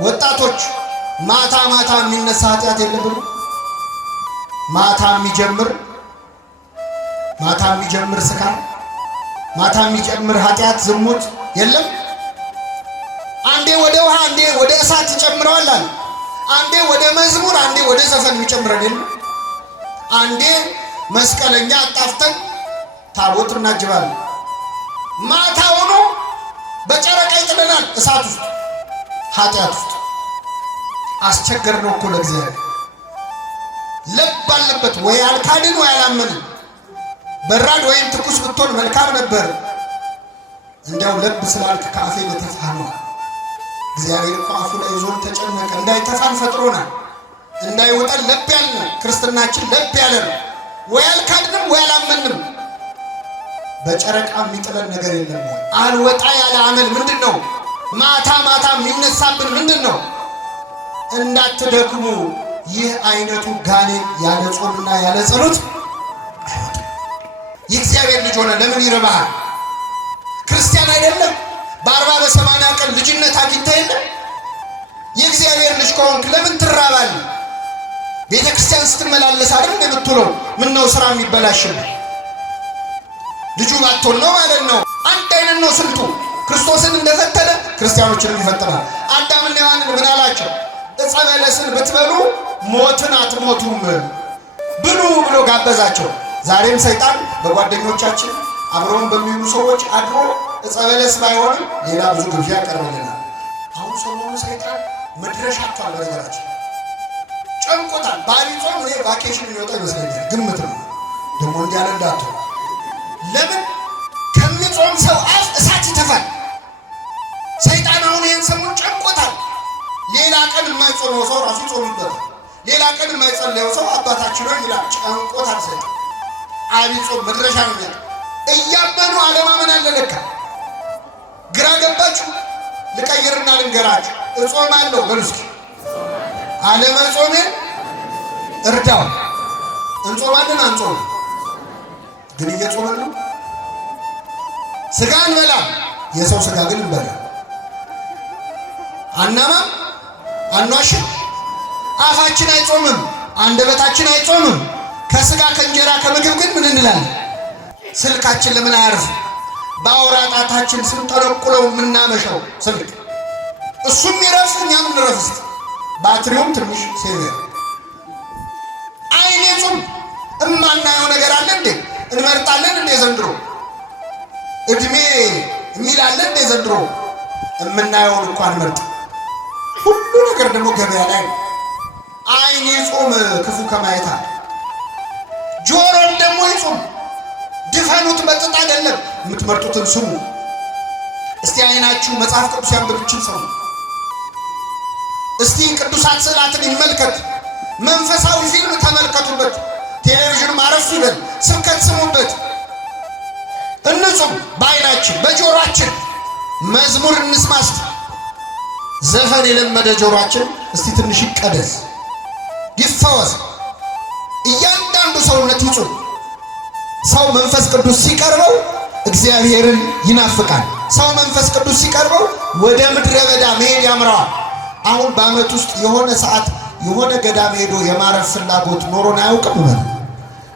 ወጣቶች ማታ ማታ የሚነሳ ኃጢአት የለብንም? ማታ የሚጀምር ስካር፣ ማታ የሚጀምር ኃጢአት ዝሙት የለም? አንዴ ወደ ውሃ አንዴ ወደ እሳት ይጨምረዋል አለ። አንዴ ወደ መዝሙር አንዴ ወደ ዘፈን የሚጨምረን የለም? አንዴ መስቀለኛ አጣፍተን ታቦት እናጅባለን። ማታ ሆኖ በጨረቃ ይጥለናል እሳት ውስጥ ኃጢአት ውስጥ። አስቸገር ነው እኮ ለእግዚአብሔር። ልብ አለበት ወይ አልካድን ወይ አላመንን። በራድ ወይም ትኩስ ብትሆን መልካም ነበር። እንዲያው ልብ ስላልክ ከአፌ በተፋህ ነው። እግዚአብሔር እኮ አፉ ላይ ይዞን ተጨነቀ። እንዳይተፋን ፈጥሮናል። እንዳይወጣን ልብ ያልን ክርስትናችን ልብ ያለ ነው። ወይ አልካድንም ወይ አላመንም። በጨረቃ የሚጥለን ነገር የለም። አልወጣ ያለ አመል ምንድን ነው? ማታ ማታ የሚነሳብን ምንድን ነው? እንዳትደክሙ ይህ አይነቱ ጋኔን ያለ ጾምና ያለ ጸሎት አይወጣም። የእግዚአብሔር ልጅ ሆነ ለምን ይርባሃል? ክርስቲያን አይደለም? በ40 በ80 ቀን ልጅነት አግኝተህ የለም? የእግዚአብሔር ልጅ ከሆንክ ለምን ትራባለህ? ቤተ ክርስቲያን ስትመላለስ አይደል እንደምትውለው? ምን ነው ስራ የሚበላሽብህ? ልጁ ባትሆን ነው ማለት ነው። አንድ አይነት ነው ስልቱ። ክርስቶስን እንደፈተነ ክርስቲያኖችንም ይፈትናል። አዳምና ሔዋንን ምን አላቸው? ዕፀ በለስን ብትበሉ ሞትን አትሞቱም ብሉ ብሎ ጋበዛቸው። ዛሬም ሰይጣን በጓደኞቻችን አብረውን በሚውሉ ሰዎች አድሮ ዕፀ በለስ ባይሆንም ሌላ ብዙ ግብዣ ያቀርብልናል። አሁን ሰሞኑ ሰይጣን መድረሻ አጥቷል። በነገራችን ጨንቆታል። በዐቢይ ጾም እኔ ቫኬሽን የሚወጣ ይመስለኛል። ግምት ነው ደግሞ እንዲያለ እንዳትሆን። ለምን ከሚጾም ሰው አፍ እሳት ይተፋል። ሰይጣን አሁን ይህን ሰሞን ጨንቆታል። ሌላ ቀን የማይጾመው ሰው ራሱ ይጾምበታል። ሌላ ቀን የማይጸለየው ሰው አባታችን ነው ይላል። ጨንቆታል ሰይጣን። ዐቢይ ጾም መድረሻ ነው የሚያል እያመኑ አለማመን አለ ለካ። ግራ ገባችሁ? ልቀይርና ልንገራችሁ። እጾማለሁ በሉ እስኪ። አለመጾሜን እርዳው። እንጾማለን አንጾም ግን እየጾመን ነው። ስጋ እንበላም፣ የሰው ስጋ ግን እንበላ። አናማም፣ አንዋሽም። አፋችን አይጾምም፣ አንደበታችን አይጾምም። ከስጋ ከእንጀራ ከምግብ ግን ምን እንላለን? ስልካችን ለምን አያርፍም? በአውራ ጣታችን ስንጠለቁለው የምናመሸው ስልክ እሱም ይረፍ እኛም እንረፍ። እስኪ ባትሪውም ትንሽ ሴቪር። አይኔ ጾም እማናየው ነገር አለ እንዴ? እንመርጣለን እንዴ ዘንድሮ? እድሜ የሚላለ እንዴ ዘንድሮ? የምናየውን እንኳን መርጥ። ሁሉ ነገር ደግሞ ገበያ ላይ ነው። አይኔ ጾም ክፉ ከማየት አለ። ጆሮም ደግሞ ይጾም። ድፈኑት፣ መጥጥ አይደለም። የምትመርጡትን ስሙ። እስቲ አይናችሁ መጽሐፍ ቅዱስ ያንብብችን ሰው። እስቲ ቅዱሳት ስዕላትን ይመልከት። መንፈሳዊ ፊልም ተመልከቱበት። ቴሌቪዥን ማረፍ ይበል። ስብከት ስሙበት። እንጹም በአይናችን በጆሮአችን። መዝሙር እንስማስ። ዘፈን የለመደ ጆሮአችን እስቲ ትንሽ ይቀደስ፣ ይፈወስ። እያንዳንዱ ሰውነት ይጹም። ሰው መንፈስ ቅዱስ ሲቀርበው እግዚአብሔርን ይናፍቃል። ሰው መንፈስ ቅዱስ ሲቀርበው ወደ ምድረ በዳ መሄድ ያምረዋል። አሁን በዓመት ውስጥ የሆነ ሰዓት የሆነ ገዳም ሄዶ የማረፍ ፍላጎት ኖሮን አያውቅም?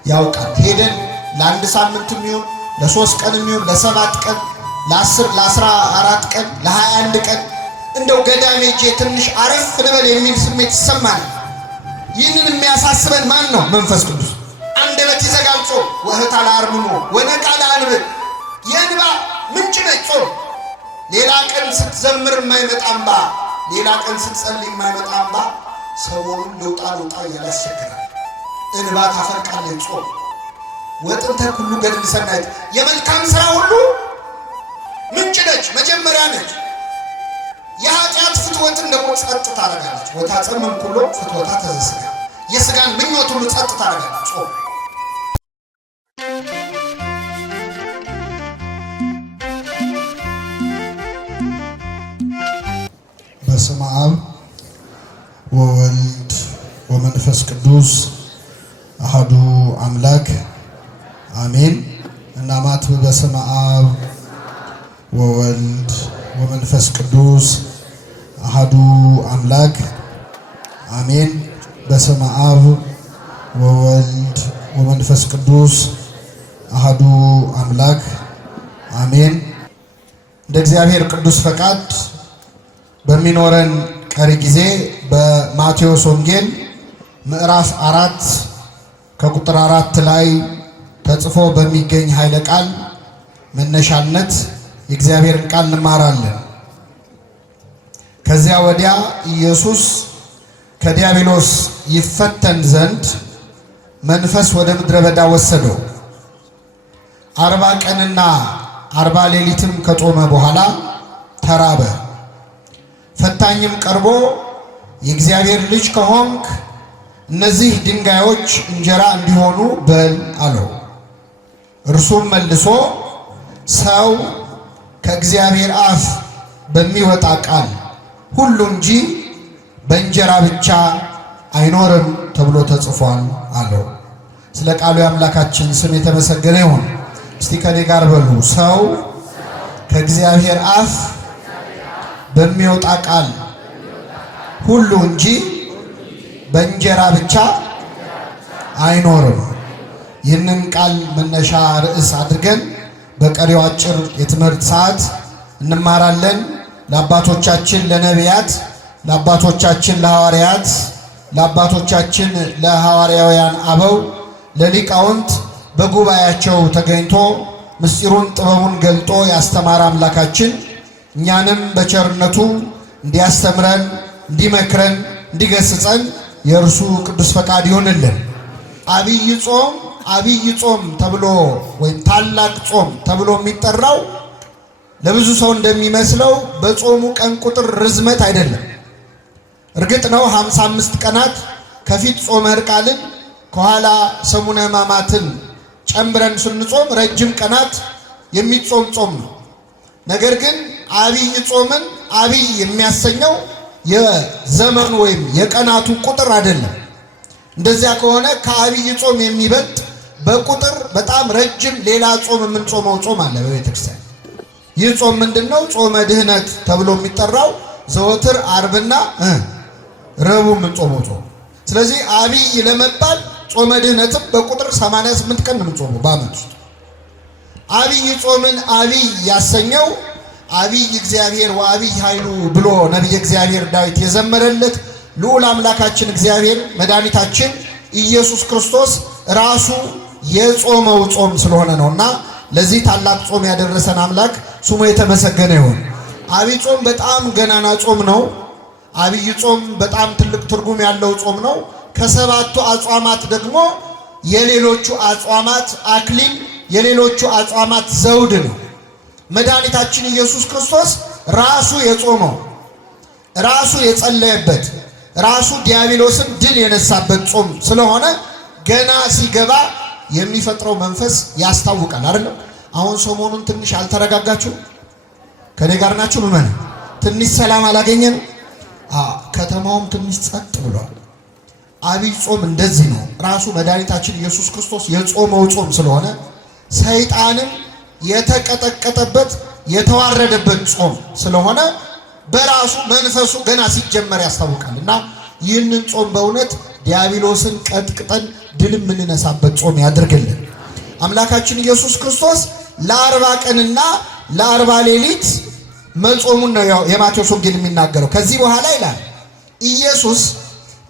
ያውቃል። ሄደን ለአንድ ሳምንት የሚሆን ለ3 ቀን የሚሆን ለ7 ቀን ለ10 ለ14 ቀን ለ21 ቀን እንደው ገዳም ሄጄ ትንሽ አረፍ ልበል የሚል ስሜት ይሰማል። ይህንን የሚያሳስበን ማን ነው? መንፈስ ቅዱስ። አንደበት ይዘጋል ጾም። ወህታ ለአርምሞ ወነቃ ለአንብብ። የእንባ ምንጭ ነች ጾም። ሌላ ቀን ስትዘምር የማይመጣ እንባ፣ ሌላ ቀን ስትጸልይ የማይመጣ እንባ ሰሞኑን ለውጣ እያለ ያስቸግራል። እንባ ታፈልቃለች ጾም። ወጥንተ ሁሉ ገድል ሰናይት፣ የመልካም ሥራ ሁሉ ምንጭ ነች፣ መጀመሪያ ነች። የኃጢአት ፍትወትን ደግሞ ጸጥ ታደርጋለች። ወታጸምም ኩሎ ፍትወታ ተዘሥጋ፣ የሥጋን ምኞት ሁሉ ጸጥ ታደርጋለች ጾም። በስመ አብ ወወልድ ወመንፈስ ቅዱስ አሐዱ አምላክ አሜን። እናማት በስመ አብ ወወልድ ወመንፈስ ቅዱስ አሐዱ አምላክ አሜን። በስመ አብ ወወልድ ወመንፈስ ቅዱስ አሐዱ አምላክ አሜን። እንደ እግዚአብሔር ቅዱስ ፈቃድ በሚኖረን ቀሪ ጊዜ በማቴዎስ ወንጌል ምዕራፍ 4 ከቁጥር 4 ላይ ተጽፎ በሚገኝ ኃይለ ቃል መነሻነት የእግዚአብሔርን ቃል እንማራለን። ከዚያ ወዲያ ኢየሱስ ከዲያብሎስ ይፈተን ዘንድ መንፈስ ወደ ምድረ በዳ ወሰደው። 40 ቀንና 40 ሌሊትም ከጾመ በኋላ ተራበ። ፈታኝም ቀርቦ የእግዚአብሔር ልጅ ከሆንክ እነዚህ ድንጋዮች እንጀራ እንዲሆኑ በል አለው። እርሱም መልሶ ሰው ከእግዚአብሔር አፍ በሚወጣ ቃል ሁሉ እንጂ በእንጀራ ብቻ አይኖርም ተብሎ ተጽፏል አለው። ስለ ቃሉ የአምላካችን ስም የተመሰገነ ይሁን። እስቲ ከኔ ጋር በሉ፣ ሰው ከእግዚአብሔር አፍ በሚወጣ ቃል ሁሉ እንጂ በእንጀራ ብቻ አይኖርም። ይህንን ቃል መነሻ ርዕስ አድርገን በቀሪው አጭር የትምህርት ሰዓት እንማራለን። ለአባቶቻችን ለነቢያት፣ ለአባቶቻችን ለሐዋርያት፣ ለአባቶቻችን ለሐዋርያውያን አበው፣ ለሊቃውንት በጉባኤያቸው ተገኝቶ ምስጢሩን ጥበቡን ገልጦ ያስተማረ አምላካችን እኛንም በቸርነቱ እንዲያስተምረን፣ እንዲመክረን፣ እንዲገስጸን የእርሱ ቅዱስ ፈቃድ ይሆንልን። አብይ ጾም ተብሎ ወይም ታላቅ ጾም ተብሎ የሚጠራው ለብዙ ሰው እንደሚመስለው በጾሙ ቀን ቁጥር ርዝመት አይደለም። እርግጥ ነው 55 ቀናት ከፊት ጾመ ሕርቃልን ከኋላ ሰሙነ ሕማማትን ጨምረን ስንጾም ረጅም ቀናት የሚጾም ጾም ነው። ነገር ግን አብይ ጾምን አብይ የሚያሰኘው የዘመኑ ወይም የቀናቱ ቁጥር አይደለም። እንደዚያ ከሆነ ከአብይ ጾም የሚበልጥ በቁጥር በጣም ረጅም ሌላ ጾም የምንጾመው ጾም አለ በቤተክርስቲያን። ይህ ጾም ምንድነው? ጾመ ድህነት ተብሎ የሚጠራው ዘወትር ዓርብና ረቡዕ የምንጾመው ጾም። ስለዚህ አብይ ለመባል ጾመ ድህነትም በቁጥር 88 ቀን የምንጾመው በዓመት ውስጥ። አብይ ጾምን አብይ ያሰኘው አብይ እግዚአብሔር ወአብይ ኃይሉ ብሎ ነቢየ እግዚአብሔር ዳዊት የዘመረለት ልዑል አምላካችን እግዚአብሔር መድኃኒታችን ኢየሱስ ክርስቶስ ራሱ የጾመው ጾም ስለሆነ ነውና ለዚህ ታላቅ ጾም ያደረሰን አምላክ ስሙ የተመሰገነ ይሁን። አብይ ጾም በጣም ገናና ጾም ነው። አብይ ጾም በጣም ትልቅ ትርጉም ያለው ጾም ነው። ከሰባቱ አጽዋማት ደግሞ የሌሎቹ አጽዋማት አክሊል፣ የሌሎቹ አጽዋማት ዘውድ ነው። መድኃኒታችን ኢየሱስ ክርስቶስ ራሱ የጾመው፣ ራሱ የጸለየበት፣ ራሱ ዲያብሎስን ድል የነሳበት ጾም ስለሆነ ገና ሲገባ የሚፈጥረው መንፈስ ያስታውቃል አይደለም። አሁን ሰሞኑን ትንሽ አልተረጋጋችሁ? ከኔ ጋር ናችሁ? ምን ትንሽ ሰላም አላገኘን? ከተማውም ትንሽ ጸጥ ብሏል። አብይ ጾም እንደዚህ ነው። ራሱ መድኃኒታችን ኢየሱስ ክርስቶስ የጾመው ጾም ስለሆነ ሰይጣንም የተቀጠቀጠበት የተዋረደበት ጾም ስለሆነ በራሱ መንፈሱ ገና ሲጀመር ያስታውቃል። እና ይህንን ጾም በእውነት ዲያብሎስን ቀጥቅጠን ድል የምንነሳበት ጾም ያድርግልን አምላካችን ኢየሱስ ክርስቶስ። ለ40 ቀንና ለ40 ሌሊት መጾሙን ነው የማቴዎስ ወንጌል የሚናገረው። ከዚህ በኋላ ይላል ኢየሱስ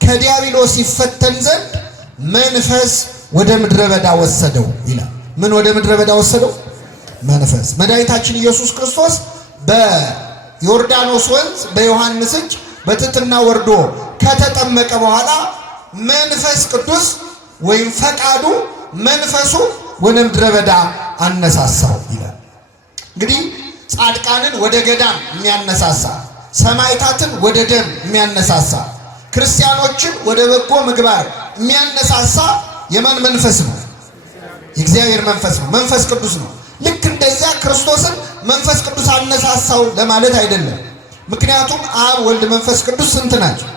ከዲያብሎስ ይፈተን ዘንድ መንፈስ ወደ ምድረ በዳ ወሰደው ይላል። ምን ወደ ምድረ በዳ ወሰደው? መንፈስ። መድኃኒታችን ኢየሱስ ክርስቶስ በዮርዳኖስ ወንዝ በዮሐንስ እጅ በትሕትና ወርዶ ከተጠመቀ በኋላ መንፈስ ቅዱስ ወይም ፈቃዱ መንፈሱ ወደ ምድረ በዳ አነሳሳው ይላል። እንግዲህ ጻድቃንን ወደ ገዳም የሚያነሳሳ፣ ሰማዕታትን ወደ ደም የሚያነሳሳ፣ ክርስቲያኖችን ወደ በጎ ምግባር የሚያነሳሳ የማን መንፈስ ነው? የእግዚአብሔር መንፈስ ነው። መንፈስ ቅዱስ ነው። ልክ እንደዚያ ክርስቶስን መንፈስ ቅዱስ አነሳሳው ለማለት አይደለም። ምክንያቱም አብ፣ ወልድ፣ መንፈስ ቅዱስ ስንት ናቸው?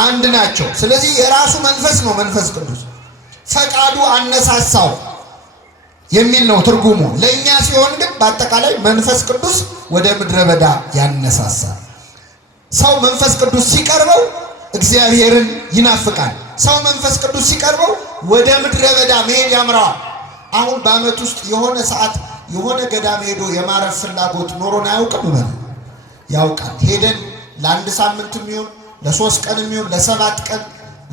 አንድ ናቸው። ስለዚህ የራሱ መንፈስ ነው መንፈስ ቅዱስ። ፈቃዱ አነሳሳው የሚል ነው ትርጉሙ። ለእኛ ሲሆን ግን በአጠቃላይ መንፈስ ቅዱስ ወደ ምድረ በዳ ያነሳሳል። ሰው መንፈስ ቅዱስ ሲቀርበው እግዚአብሔርን ይናፍቃል። ሰው መንፈስ ቅዱስ ሲቀርበው ወደ ምድረ በዳ መሄድ ያምረዋል። አሁን በዓመት ውስጥ የሆነ ሰዓት የሆነ ገዳም ሄዶ የማረፍ ፍላጎት ኖሮን አያውቅም? ያውቃል። ሄደን ለአንድ ሳምንትም ይሁን ለ3 ቀንም ይሁን ለ7 ቀን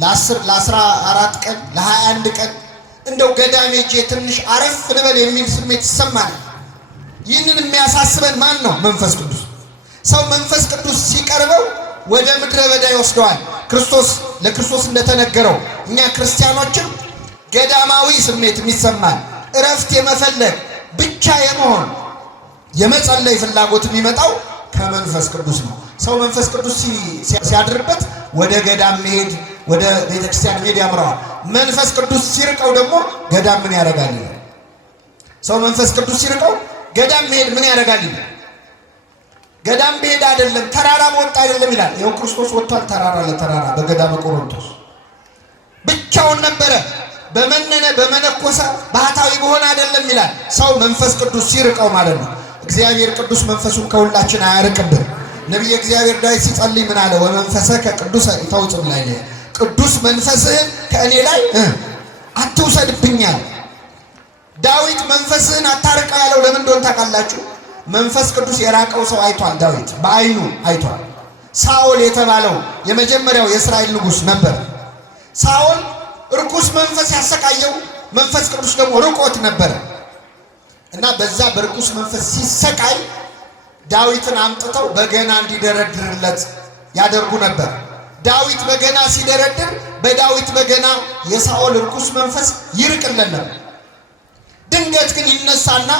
ለ10 ለ14 ቀን ለ21 ቀን እንደው ገዳም ሄጄ ትንሽ አረፍ ልበል የሚል ስሜት ይሰማል። ይህንን የሚያሳስበን ማን ነው? መንፈስ ቅዱስ። ሰው መንፈስ ቅዱስ ሲቀርበው ወደ ምድረ በዳ ይወስደዋል። ለክርስቶስ እንደተነገረው እኛ ክርስቲያኖችም ገዳማዊ ስሜት የሚሰማን እረፍት የመፈለግ ብቻ የመሆን የመጸለይ ፍላጎት የሚመጣው ከመንፈስ ቅዱስ ነው። ሰው መንፈስ ቅዱስ ሲያድርበት ወደ ገዳም መሄድ ወደ ቤተክርስቲያን መሄድ ያምረዋል። መንፈስ ቅዱስ ሲርቀው ደግሞ ገዳም ምን ያደርጋል? ሰው መንፈስ ቅዱስ ሲርቀው ገዳም መሄድ ምን ያደርጋል? ገዳም መሄድ አይደለም ተራራ መውጣት አይደለም ይላል። ይኸው ክርስቶስ ወጥቷል ተራራ ለተራራ በገዳመ ቆሮንቶስ ብቻውን ነበረ። በመነነ በመነኮሰ ባህታዊ በሆነ አይደለም ይላል። ሰው መንፈስ ቅዱስ ሲርቀው ማለት ነው። እግዚአብሔር ቅዱስ መንፈሱን ከሁላችን አያርቅብን። ነቢየ እግዚአብሔር ዳዊት ሲጸልይ ምን አለ? ወመንፈሰከ ቅዱሰ ኢታውፅእ ላይ ቅዱስ መንፈስህን ከእኔ ላይ አትውሰድብኛል። ዳዊት መንፈስህን አታርቀው ያለው ለምን እንደሆነ ታውቃላችሁ? መንፈስ ቅዱስ የራቀው ሰው አይቷል። ዳዊት በዓይኑ አይቷል። ሳኦል የተባለው የመጀመሪያው የእስራኤል ንጉሥ ነበር። ሳኦል ርኩስ መንፈስ ያሰቃየው መንፈስ ቅዱስ ደግሞ ርቆት ነበረ እና በዛ በርኩስ መንፈስ ሲሰቃይ ዳዊትን አምጥተው በገና እንዲደረድርለት ያደርጉ ነበር። ዳዊት በገና ሲደረድር በዳዊት በገና የሳኦል ርኩስ መንፈስ ይርቅለት ነበር። ድንገት ግን ይነሳና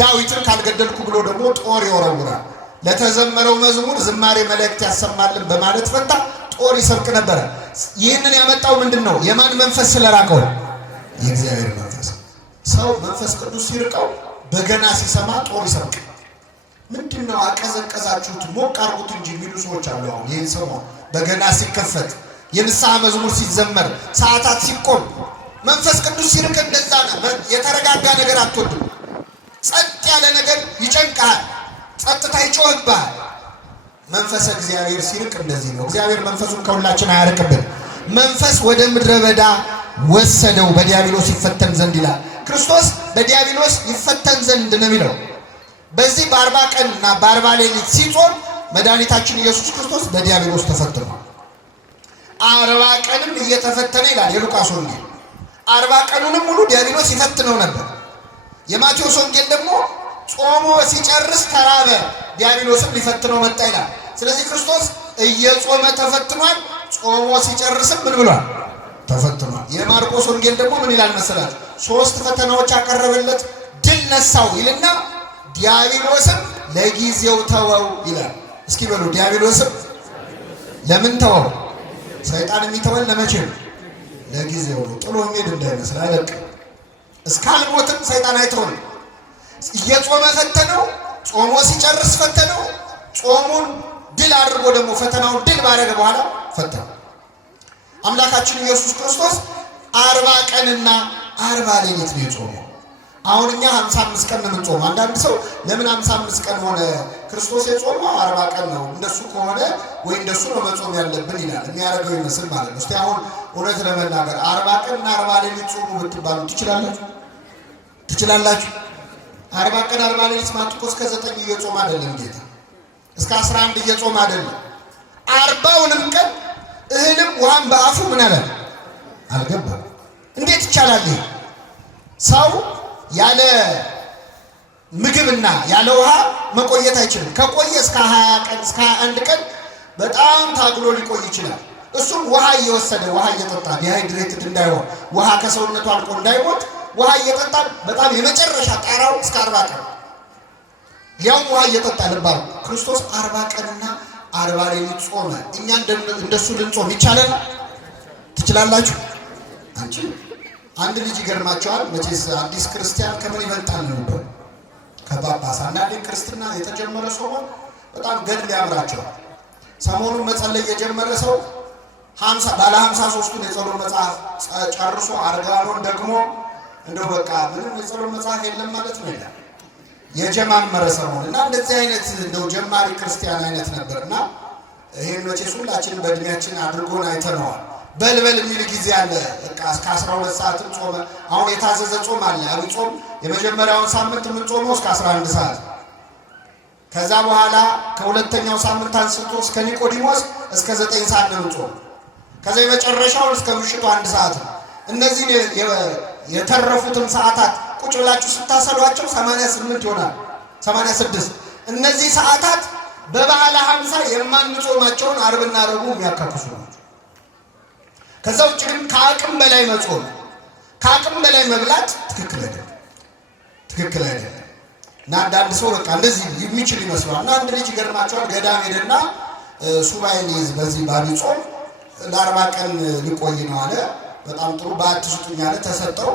ዳዊትን ካልገደልኩ ብሎ ደግሞ ጦር ይወረውራል። ለተዘመረው መዝሙር ዝማሬ መልእክት ያሰማልን በማለት ፈንታ ጦር ይሰብክ ነበረ። ይህንን ያመጣው ምንድነው? የማን መንፈስ ስለራቀው? የእግዚአብሔር መንፈስ። ሰው መንፈስ ቅዱስ ሲርቀው በገና ሲሰማ ጦር ይሰብክ። ምንድነው አቀዘቀዛችሁት ሞቅ አርጉት እንጂ የሚሉ ሰዎች አሉ። አሁን ይህን ሰሞን በገና ሲከፈት የንስሐ መዝሙር ሲዘመር ሰዓታት ሲቆም መንፈስ ቅዱስ ሲርቅ እንደዛ ነው። የተረጋጋ ነገር አትወድም። ጸጥ ያለ ነገር ይጨንቃል። ጸጥታ ይጮህብሃል። መንፈስ እግዚአብሔር ሲርቅ እንደዚህ ነው። እግዚአብሔር መንፈሱን ከሁላችን አያርቅብን። መንፈስ ወደ ምድረ በዳ ወሰደው በዲያብሎስ ይፈተን ዘንድ ይላል። ክርስቶስ በዲያብሎስ ይፈተን ዘንድ ነው የሚለው። በዚህ በ40 ቀንና በ40 ሌሊት ሲጾም መድኃኒታችን ኢየሱስ ክርስቶስ በዲያብሎስ ተፈትኗል። 40 ቀንም እየተፈተነ ይላል የሉቃስ ወንጌል። 40 ቀኑንም ሙሉ ዲያብሎስ ይፈትነው ነበር። የማቴዎስ ወንጌል ደግሞ ጾሞ ሲጨርስ ተራበ፣ ዲያብሎስም ሊፈትነው መጣ ይላል። ስለዚህ ክርስቶስ እየጾመ ተፈትኗል፣ ጾሞ ሲጨርስም ምን ብሏል? ተፈትኗል። የማርቆስ ወንጌል ደግሞ ምን ይላል መሰላችሁ? 3 ፈተናዎች ያቀረበለት ድል ነሳው ይልና ዲያብሎስም ለጊዜው ተወው ይላል። እስኪ በሉ ዲያብሎስም ለምን ተወው? ሰይጣን የሚተወን ለመቼ ነው? ለጊዜው ነው። ጥሎ ሄድ እንዳይመስል አይደል? እስካልሞትም ሰይጣን አይተውም። እየጾመ ፈተነው፣ ጾሞ ሲጨርስ ፈተነው። ጾሙን ድል አድርጎ ደግሞ ፈተናውን ድል ባደረገ በኋላ ፈተነው። አምላካችን ኢየሱስ ክርስቶስ 40 ቀንና 40 ሌሊት ነው የጾመው። አሁን እኛ 55 ቀን ነው የምንጾመው። አንዳንድ ሰው ለምን 55 ቀን ሆነ? ክርስቶስ የጾመው 40 ቀን ነው፣ እንደሱ ከሆነ ወይ እንደሱ ነው መጾም ያለብን ይላል። የሚያደርገው ይመስል ማለት ነው። እስቲ አሁን እውነት ለመናገር 40 ቀንና 40 ሌሊት ጾሙ ብትባሉ ትችላላችሁ? ትችላላችሁ? 40 ቀን 40 ሌሊት ማለት እኮ እስከ 9 እየጾመ አይደለም ጌታ፣ እስከ 11 እየጾመ አይደለም። 40ውንም ቀን እህልም ውሃም በአፉ ምን አለ አልገባም። እንዴት ይቻላል? ይሄ ሰው ያለ ምግብና ያለ ውሃ መቆየት አይችልም። ከቆየ እስከ 20 ቀን እስከ 21 ቀን በጣም ታግሎ ሊቆይ ይችላል። እሱም ውሃ እየወሰደ ውሃ እየጠጣ ዲሃይድሬትድ እንዳይሆን ውሃ ከሰውነቱ አልቆ እንዳይሞት ውሃ እየጠጣ በጣም የመጨረሻ ጣራው እስከ 40 ቀን ያውም ውሃ እየጠጣ ልባል። ክርስቶስ 40 ቀንና 40 ሌሊት ጾመ። እኛ እንደሱ ልንጾም ይቻላል? ትችላላችሁ? አንቺ አንድ ልጅ ይገርማቸዋል። መቼስ አዲስ ክርስቲያን ከምን ይበልጣል ነው? ከጳጳስ። አንዳንዴ ክርስትና የተጀመረ ሰው በጣም ገድል ያምራቸዋል። ሰሞኑን መጸለይ የጀመረ ሰው 50 ባለ 53ቱን የጸሎት መጽሐፍ ጨርሶ አርጋኖን ደግሞ እንደው በቃ ምንም የጸሎት መጽሐፍ የለም ማለት ነው ይላል። የጀማመረ ሰሞን እና እንደዚህ አይነት እንደው ጀማሪ ክርስቲያን አይነት ነበርና ይሄን መቼስ ሁላችንም በእድሜያችን አድርጎን አይተነዋል። በልበል የሚል ጊዜ አለ። በቃ እስከ 12 ሰዓትም ጾመ። አሁን የታዘዘ ጾም አለ። አብይ ጾም የመጀመሪያውን ሳምንት የምንጾመው እስከ 11 ሰዓት፣ ከዛ በኋላ ከሁለተኛው ሳምንት አንስቶ እስከ ኒቆዲሞስ እስከ 9 ሰዓት ነው ጾም። ከዛ የመጨረሻው እስከ ምሽቱ 1 ሰዓት ነው። እነዚህ የተረፉትን ሰዓታት ቁጭ ብላችሁ ስታሰሏቸው 88 ይሆናል፣ 86። እነዚህ ሰዓታት በበዓለ ሀምሳ የማንጾማቸውን ዓርብና ረቡዕ የሚያካክሱ ናቸው። ከዛ ውጭ ግን ከአቅም በላይ መጾም፣ ከአቅም በላይ መብላት ትክክል አይደለም። እና አንዳንድ ሰው በቃ እንደዚህ የሚችል ይመስለዋል። እና አንድ ልጅ ይገርማቸዋል። ገዳም ሄደና ሱባኤ ሊይዝ በዚህ በዐቢይ ጾም ለ40 ቀን ሊቆይ ነው አለ። በጣም ጥሩ በዓት ስጡኝ አለ። ተሰጠው።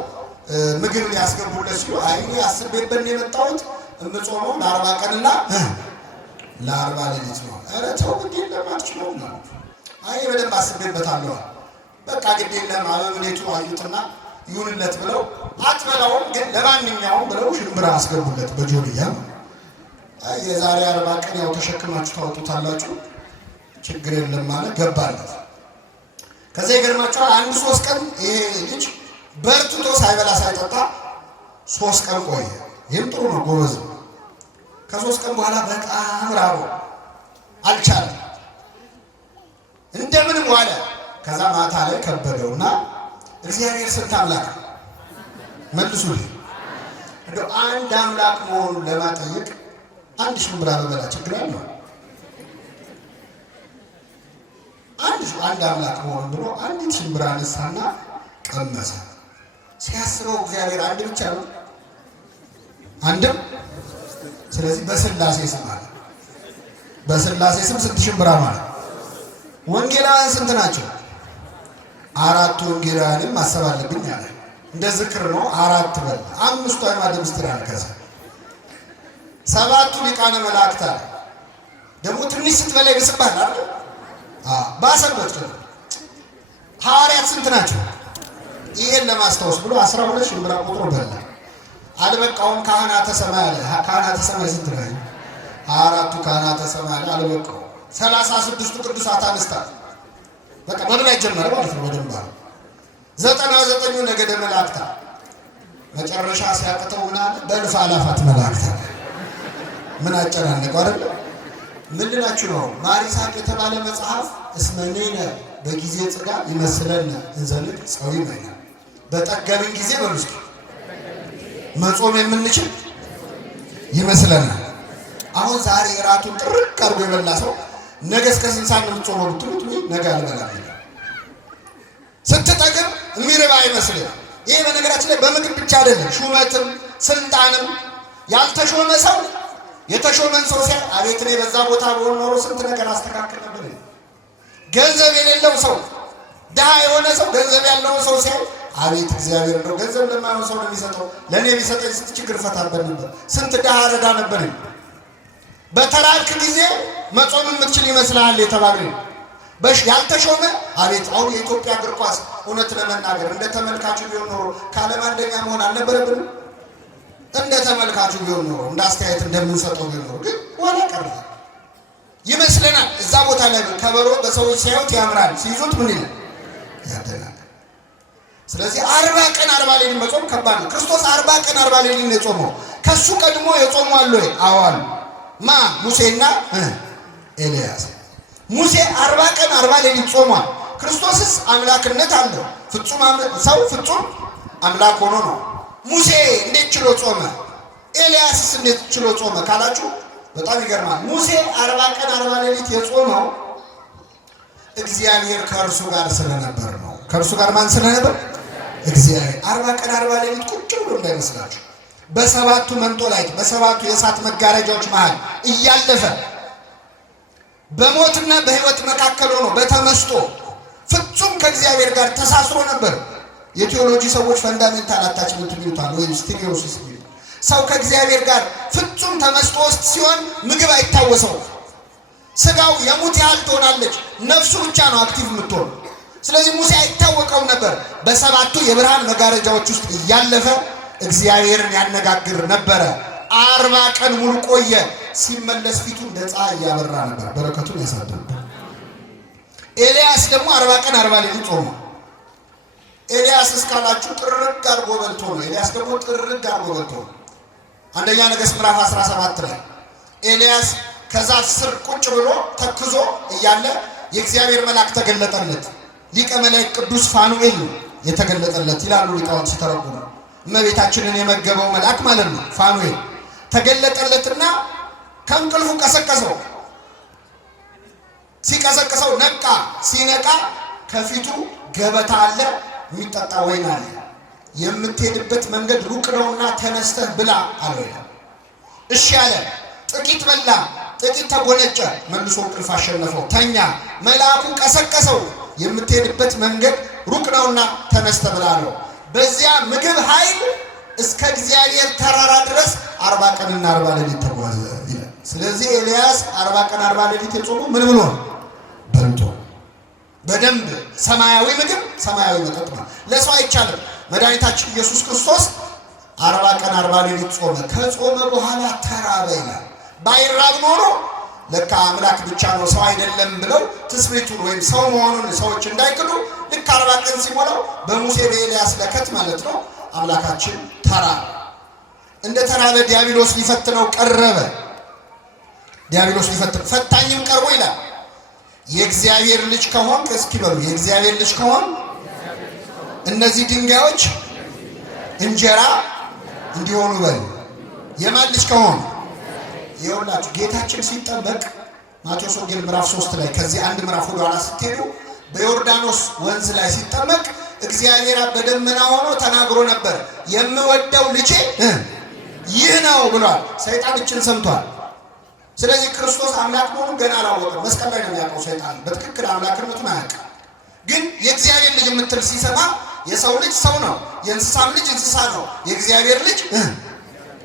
ምግብ ሊያስገቡለት ሲሉ አይ አስቤበት ነው የመጣሁት የምጾመው ለ40 ቀንና ለ40 ሌሊት ነው። ኧረ ተው ግድ የለም አትችለውም ነው። አይ በደንብ አስቤበታለሁ። በቃ ግድ የለም አበምኔቱ አዩትና ይሁንለት ብለው አትበላውም ግን ለማንኛውም ብለው ሽምብራ አስገቡለት በጆንያ። አይ የዛሬ 40 ቀን ያው ተሸክማችሁ ታወጡታላችሁ ችግር የለም ማለት ገባለት። ከዛ ይገርማችኋል 1-3 ቀን ይሄ ልጅ በርትቶ ሳይበላ ሳይጠጣ 3 ቀን ቆየ። ይህም ጥሩ ነው፣ ጎበዝ። ከ3 ቀን በኋላ በጣም ራበው፣ አልቻለም፣ እንደምንም ዋለ። ከዛ ማታ ላይ ከበደውና እግዚአብሔር ስንት አምላክ መልሱልኝ፣ እንደው አንድ አምላክ መሆኑን ለማጠየቅ 1 ሽምብራ በበላ ችግር አለው? አንድ አምላክ መሆኑን ብሎ 1 ሽምብራ አነሳና ቀመሰ። ሲያስበው እግዚአብሔር አንድ ብቻ ነው፣ አንድም። ስለዚህ በስላሴ ስም አለ። በስላሴ ስም ስንት ሽምብራ ማለት? ወንጌላውያን ስንት ናቸው? 4 ወንጌላውያንም ማሰብ አለብኝ አለ። እንደ ዝክር ነው 4 በል 5 አዕማደ ምስጢር አለ። ከዛ 7 ሊቃነ መላእክት አለ። ደግሞ ትንሽ ስትበላ ይብስብሃል አይደል? ባሰበት ነው። ሐዋርያት ስንት ናቸው? ይሄን ለማስታወስ ብሎ 12 ሽምብራ ቁጥሩ በላ። አልበቃውም። ካህናተ ሰማይ አለ። ካህናተ ሰማይ ስንት ናቸው? 4ቱ ካህናተ ሰማይ አለ። አልበቃው። 36ቱ ቅዱሳት አንስት በቃ መብላት ጀመረ ማለት ነው። በደንብ 99ኙ ነገደ መላእክት መጨረሻ ሲያቅተው ምናለ በእልፍ አላፋት መላእክት ምን አጨናነቀው አይደል? ምንድናችሁ ነው? ማር ይስሐቅ የተባለ መጽሐፍ እስመኔነ በጊዜ ጽጋ ይመስለነ እንዘልቅ ጸዊመ በጠገብን ጊዜ በምስኪ መጾም የምንችል ይመስለናል። አሁን ዛሬ እራቱን ጥርቅ አድርጎ የበላ ሰው ነገ እስከ ስንት ሰዓት ነው የምትጾመው ብትሉት ነገ አልበላም ይላል። ስትጠግብ የሚርባ አይመስልም። ይሄ በነገራችን ላይ በምግብ ብቻ አይደለም፣ ሹመትም ስልጣንም ያልተሾመ ሰው የተሾመን ሰው ሲያይ አቤት እኔ በዛ ቦታ በሆነ ኖሮ ስንት ነገር አስተካክል ነበር። ገንዘብ የሌለው ሰው ድሃ የሆነ ሰው ገንዘብ ያለው ሰው ሲያይ አቤት እግዚአብሔር ነው ገንዘብ ለማይሆን ሰው ነው የሚሰጠው፣ ለእኔ ቢሰጠኝ ስንት ችግር ፈታበት ነበር፣ ስንት ድሃ ረዳ ነበር። በተራብክ ጊዜ መጾም የምትችል ይመስልሃል የተባለ ያልተሾመ አቤት። አሁን የኢትዮጵያ እግር ኳስ እውነት ለመናገር እንደ ተመልካቹ ቢሆን ኖሮ ከዓለም አንደኛ መሆን አልነበረብንም? እንደ ተመልካቹ ቢሆን ኖሮ እንደ አስተያየት እንደምንሰጠው ቢሆን ኖሮ ግን ኋላ ቀረ ይመስለናል። እዛ ቦታ ላይ ከበሮ በሰዎች ሲያዩት ያምራል፣ ሲይዙት ምን ይላል ያደናል። ስለዚህ 40 ቀን 40 ሌሊት መጾም ከባድ ነው። ክርስቶስ 40 ቀን 40 ሌሊት ነው የጾመው። ከሱ ቀድሞ የጾሙ አሉ ወይ? አዋል ማ ሙሴና ኤልያስ። ሙሴ 40 ቀን 40 ሌሊት ጾሟል። ክርስቶስስ አምላክነት አለው። ፍጹም ሰው ፍጹም አምላክ ሆኖ ነው። ሙሴ እንዴት ችሎ ጾመ? ኤልያስስ እንዴት ችሎ ጾመ ካላችሁ በጣም ይገርማል። ሙሴ 40 ቀን 40 ሌሊት የጾመው እግዚአብሔር ከእርሱ ጋር ስለነበር ነው። ከእርሱ ጋር ማን ስለነበር? እግዚአብሔር። 40 ቀን 40 ሌሊት ቁጭ ብሎ እንዳይመስላችሁ በሰባቱ መንጦላይት በሰባቱ የእሳት መጋረጃዎች መሃል እያለፈ በሞትና በሕይወት መካከል ሆኖ በተመስጦ ፍጹም ከእግዚአብሔር ጋር ተሳስሮ ነበር። የቴዎሎጂ ሰዎች ፈንዳሜንታል አታችመንት ይሉታል ወይም ስቲሪዮሲስ ይሉታል። ሰው ከእግዚአብሔር ጋር ፍጹም ተመስጦ ውስጥ ሲሆን ምግብ አይታወሰው። ስጋው የሙት ያህል ትሆናለች፣ ነፍሱ ብቻ ነው አክቲቭ የምትሆን። ስለዚህ ሙሴ አይታወቀውም ነበር። በሰባቱ የብርሃን መጋረጃዎች ውስጥ እያለፈ እግዚአብሔርን ያነጋግር ነበረ። 40 ቀን ሙሉ ቆየ። ሲመለስ ፊቱ እንደ ፀሐይ እያበራ ነበር። በረከቱን ያሳደረበት ኤልያስ ደግሞ 40 ቀን 40 ሌሊት ጾመ። ኤልያስ እስካላችሁ ጥርግ አድርጎ በልቶ ነው። ኤልያስ ደግሞ ጥርግ አድርጎ በልቶ ነው። አንደኛ ነገሥት ምዕራፍ 17 ላይ ኤልያስ ከዛፍ ስር ቁጭ ብሎ ተክዞ እያለ የእግዚአብሔር መልአክ ተገለጠለት። ሊቀ መላእክት ቅዱስ ፋኑኤል የተገለጠለት ይላሉ ሊቃውንት ሲተረጉሙ። እመቤታችንን የመገበው መልአክ ማለት ነው። ፋኑኤል ተገለጠለትና ከእንቅልፉ ቀሰቀሰው። ሲቀሰቅሰው ነቃ። ሲነቃ ከፊቱ ገበታ አለ፣ የሚጠጣ ወይን አለ። የምትሄድበት መንገድ ሩቅ ነውና ተነስተህ ብላ አለው። እሺ አለ። ጥቂት በላ፣ ጥቂት ተጎነጨ። መልሶ እንቅልፍ አሸነፈው፣ ተኛ። መልአኩ ቀሰቀሰው። የምትሄድበት መንገድ ሩቅ ነውና ተነስተህ ብላ አለው። በዚያ ምግብ ኃይል እስከ እግዚአብሔር ተራራ ድረስ 40 ቀንና 40 ሌሊት ተጓዘ ይላል። ስለዚህ ኤልያስ 40 ቀን 40 ሌሊት የጾመው ምን ብሎ በልቶ በደንብ ሰማያዊ ምግብ ሰማያዊ መጠጥ ነው። ለሰው አይቻልም። መድኃኒታችን ኢየሱስ ክርስቶስ 40 ቀን 40 ሌሊት ጾመ። ከጾመ በኋላ ተራበ ይላል። ባይራብ ኖሮ ለካ አምላክ ብቻ ነው ሰው አይደለም ብለው ትስብእቱን ወይም ሰው መሆኑን ሰዎች እንዳይክዱ ልክ 40 ቀን ሲሞላው በሙሴ በኤልያስ ለከት ማለት ነው አምላካችን ተራበ። እንደ ተራበ ዲያብሎስ ሊፈትነው ቀረበ። ዲያብሎስ ሊፈትነው ፈታኝም ቀርቦ ይላል የእግዚአብሔር ልጅ ከሆንክ እስኪ በሉ የእግዚአብሔር ልጅ ከሆን እነዚህ ድንጋዮች እንጀራ እንዲሆኑ በሉ። የማን ልጅ ከሆን? ይኸውላችሁ ጌታችን ሲጠመቅ ማቴዎስ ወንጌል ምዕራፍ 3 ላይ ከዚህ አንድ ምዕራፍ ወደ ኋላ ስትሄዱ በዮርዳኖስ ወንዝ ላይ ሲጠመቅ እግዚአብሔር በደመና ሆኖ ተናግሮ ነበር። የምወደው ልጄ ይህ ነው ብሏል። ሰይጣን እችን ሰምቷል። ስለዚህ ክርስቶስ አምላክ መሆኑን ገና አላወቀም። መስቀል ላይ ነው የሚያውቀው ሰይጣን። በትክክል አምላክነቱን አያውቅም። ግን የእግዚአብሔር ልጅ የምትል ሲሰማ የሰው ልጅ ሰው ነው፣ የእንስሳም ልጅ እንስሳ ነው፣ የእግዚአብሔር ልጅ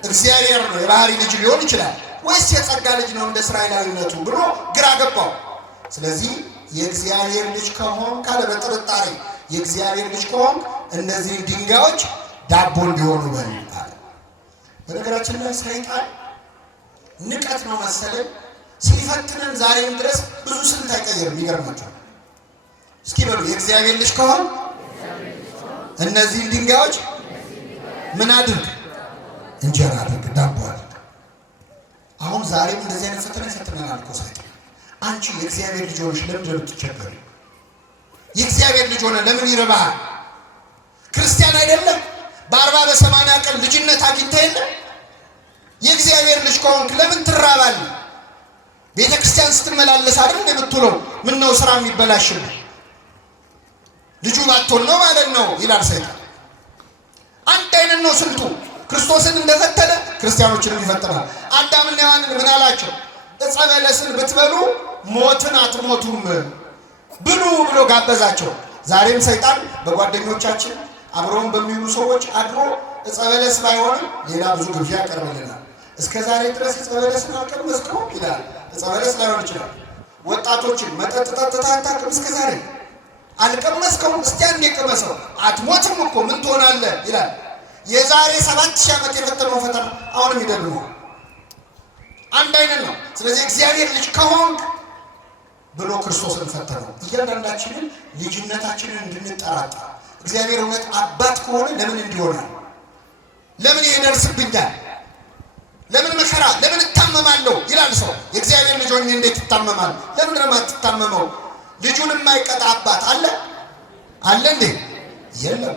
እግዚአብሔር ነው። የባህሪ ልጅ ሊሆን ይችላል ወይስ የጸጋ ልጅ ነው እንደ እስራኤላዊነቱ ብሎ ግራ ገባው። ስለዚህ የእግዚአብሔር ልጅ ከሆን ካለ በጥርጣሬ የእግዚአብሔር ልጅ ከሆን እነዚህ ድንጋዮች ዳቦ እንዲሆኑ በል አለ። በነገራችን ላይ ሰይጣን ንቀት ነው መሰለን ሲፈትነን ዛሬም ድረስ ብዙ ስልት አይቀየርም። ይገርማችኋል። እስኪ በሉ የእግዚአብሔር ልጅ ከሆን እነዚህን ድንጋዮች ምን አድርግ? እንጀራ አድርግ፣ ዳቦ አድርግ። አሁን ዛሬም እንደዚህ አይነት ፈተና ይፈትነናል እኮ ሰይጣን። አንቺ የእግዚአብሔር ልጅ ሆነሽ ለምን የምትቸገሪ? የእግዚአብሔር ልጅ ሆነ ለምን ይርባሃል? ክርስቲያን አይደለም በ40 በ80 ቀን ልጅነት አግኝተህ የለ? የእግዚአብሔር ልጅ ከሆንክ ለምን ትራባለህ? ቤተ ክርስቲያን ስትመላለስ አይደል የምትውለው? ምን ነው ስራ የሚበላሽብህ? ልጁ ባትሆን ነው ማለት ነው ይላል ሰይጣን። አንድ አይነት ነው ስልቱ። ክርስቶስን እንደፈተነ ክርስቲያኖችንም ይፈትናል። አዳምና ሔዋንን ምን አላቸው? ዕፀ በለስን ብትበሉ ሞትን አትሞቱም ብሉ ብሎ ጋበዛቸው። ዛሬም ሰይጣን በጓደኞቻችን አብረውን በሚውሉ ሰዎች አድሮ ዕፀ በለስ ባይሆንም ሌላ ብዙ ግብዣ ያቀርብልናል። እስከ ዛሬ ድረስ ዕፀ በለስን አልቀመስከውም ይላል። ዕፀ በለስ ላይሆን ይችላል። ወጣቶችን መጠጥ ጠጥተህ አታውቅም? እስከ ዛሬ አልቀመስከውም? እስቲ አንዴ ቅመሰው። አትሞትም እኮ ምን ትሆናለህ ይላል። የዛሬ 7000 ዓመት የፈተነው ፈተና አሁንም ይደግመዋል። አንድ አይነት ነው። ስለዚህ እግዚአብሔር ልጅ ከሆንክ ብሎ ክርስቶስን ፈተነው። እያንዳንዳችንን ልጅነታችንን እንድንጠራጠር እግዚአብሔር እውነት አባት ከሆነ ለምን እንዲሆናል? ለምን ይደርስብኛል? ለምን መከራ? ለምን እታመማለሁ ይላል ሰው። የእግዚአብሔር ልጅ ሆኜ እንዴት ይታመማል? ለምን ነው የማትታመመው? ልጁን የማይቀጣ አባት አለ አለ እንዴ? የለም።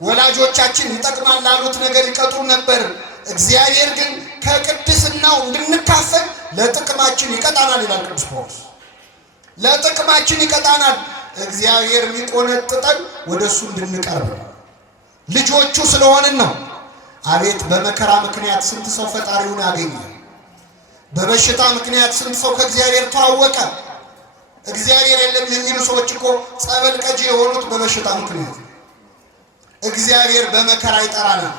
ወላጆቻችን ይጠቅማል ላሉት ነገር ይቀጡን ነበር። እግዚአብሔር ግን ከቅድስናው እንድንካፈል ለጥቅማችን ይቀጣናል ይላል ቅዱስ ጳውሎስ። ለጥቅማችን ይቀጣናል። እግዚአብሔር የሚቆነጥጠን ወደሱ እንድንቀርብ ልጆቹ ስለሆንን ነው። አቤት በመከራ ምክንያት ስንት ሰው ፈጣሪውን አገኘ። በበሽታ ምክንያት ስንት ሰው ከእግዚአብሔር ተዋወቀ። እግዚአብሔር የለም የሚሉ ሰዎች እኮ ጸበል ቀጂ የሆኑት በበሽታ ምክንያት። እግዚአብሔር በመከራ ይጠራናል።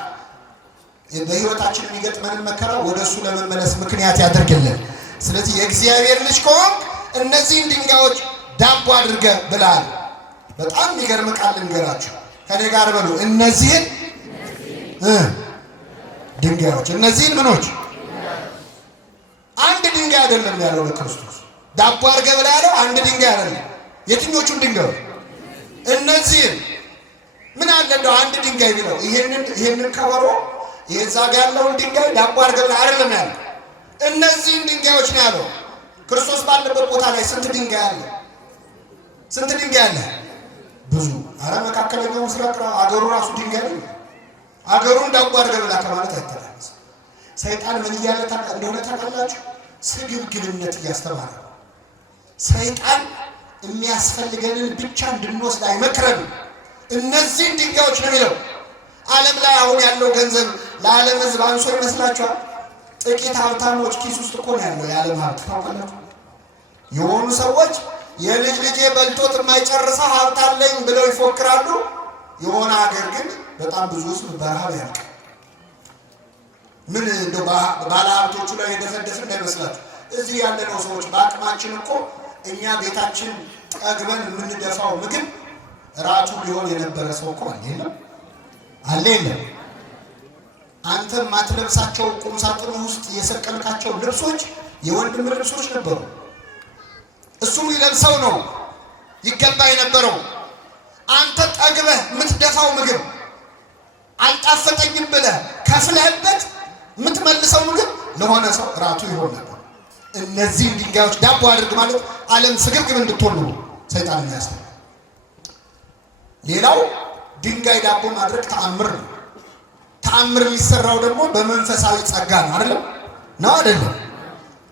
በሕይወታችን የሚገጥመንን መከራ ወደሱ ለመመለስ ምክንያት ያደርግልን። ስለዚህ የእግዚአብሔር ልጅ ከሆንክ እነዚህን ድንጋዮች ዳቦ አድርገህ ብላል። በጣም የሚገርም ቃል ልንገራችሁ። ከኔ ጋር በሉ። እነዚህን ድንጋዮች፣ እነዚህን ምኖች? አንድ ድንጋይ አይደለም ያለው ለክርስቶስ ዳቦ አድርገህ ብላ ያለው አንድ ድንጋይ አይደለም። የትኞቹን ድንጋዮች? እነዚህን ምን አለ እንደው አንድ ድንጋይ ቢለው ይሄንን ከበሮ የዛ ጋር ያለውን ድንጋይ ዳቦ አድርገን አይደለም ያለው። እነዚህን ድንጋዮች ነው ያለው። ክርስቶስ ባለበት ቦታ ላይ ስንት ድንጋይ አለ? ስንት ድንጋይ አለ? ብዙ። አረ መካከለኛው ምስራቅ አገሩ ራሱ ድንጋይ ነው። አገሩን ዳቦ አድርገን ብላ ከማለት አይተናነስ። ሰይጣን ምን እያለ እንደሆነ ታውቃላችሁ? ስግብግብነት እያስተማረ ነው። ሰይጣን የሚያስፈልገንን ብቻ እንድንወስድ አይመክረንም። እነዚህን ድንጋዮች ነው የሚለው። ዓለም ላይ አሁን ያለው ገንዘብ ለዓለም ሕዝብ አንሶ ይመስላችኋል? ጥቂት ሀብታሞች ኪስ ውስጥ እኮ ነው ያለው የዓለም ሀብት ታውቃላችሁ። የሆኑ ሰዎች የልጅ ልጄ በልቶት የማይጨርሰው ሀብት አለኝ ብለው ይፎክራሉ። የሆነ ሀገር ግን በጣም ብዙ ሕዝብ በረሃብ ያልቃል። ምን እንደው ባለ ሀብቶቹ ላይ የደፈደፍ እንዳይመስላችሁ። እዚህ ያለነው ሰዎች በአቅማችን እኮ እኛ ቤታችን ጠግበን የምንደፋው ምግብ ራቱ ሊሆን የነበረ ሰው እኮ አለ የለም? አለ የለም? አንተ ማትለብሳቸው ቁም ሳጥኑ ውስጥ የሰቀልካቸው ልብሶች የወንድም ልብሶች ነበሩ። እሱም ይለብሰው ነው ይገባ የነበረው። አንተ ጠግበህ የምትደፋው ምግብ አልጣፈጠኝም ብለህ ከፍለህበት የምትመልሰው ምግብ ለሆነ ሰው ራቱ ይሆን ነበር። እነዚህን ድንጋዮች ዳቦ አድርግ ማለት ዓለም ስግብግብ እንድትሆን ነው ሰይጣን የሚያስተምረው። ሌላው ድንጋይ ዳቦ ማድረግ ተአምር ነው። ተአምር የሚሰራው ደግሞ በመንፈሳዊ ጸጋ ነው። አይደለም ነው? አይደለም?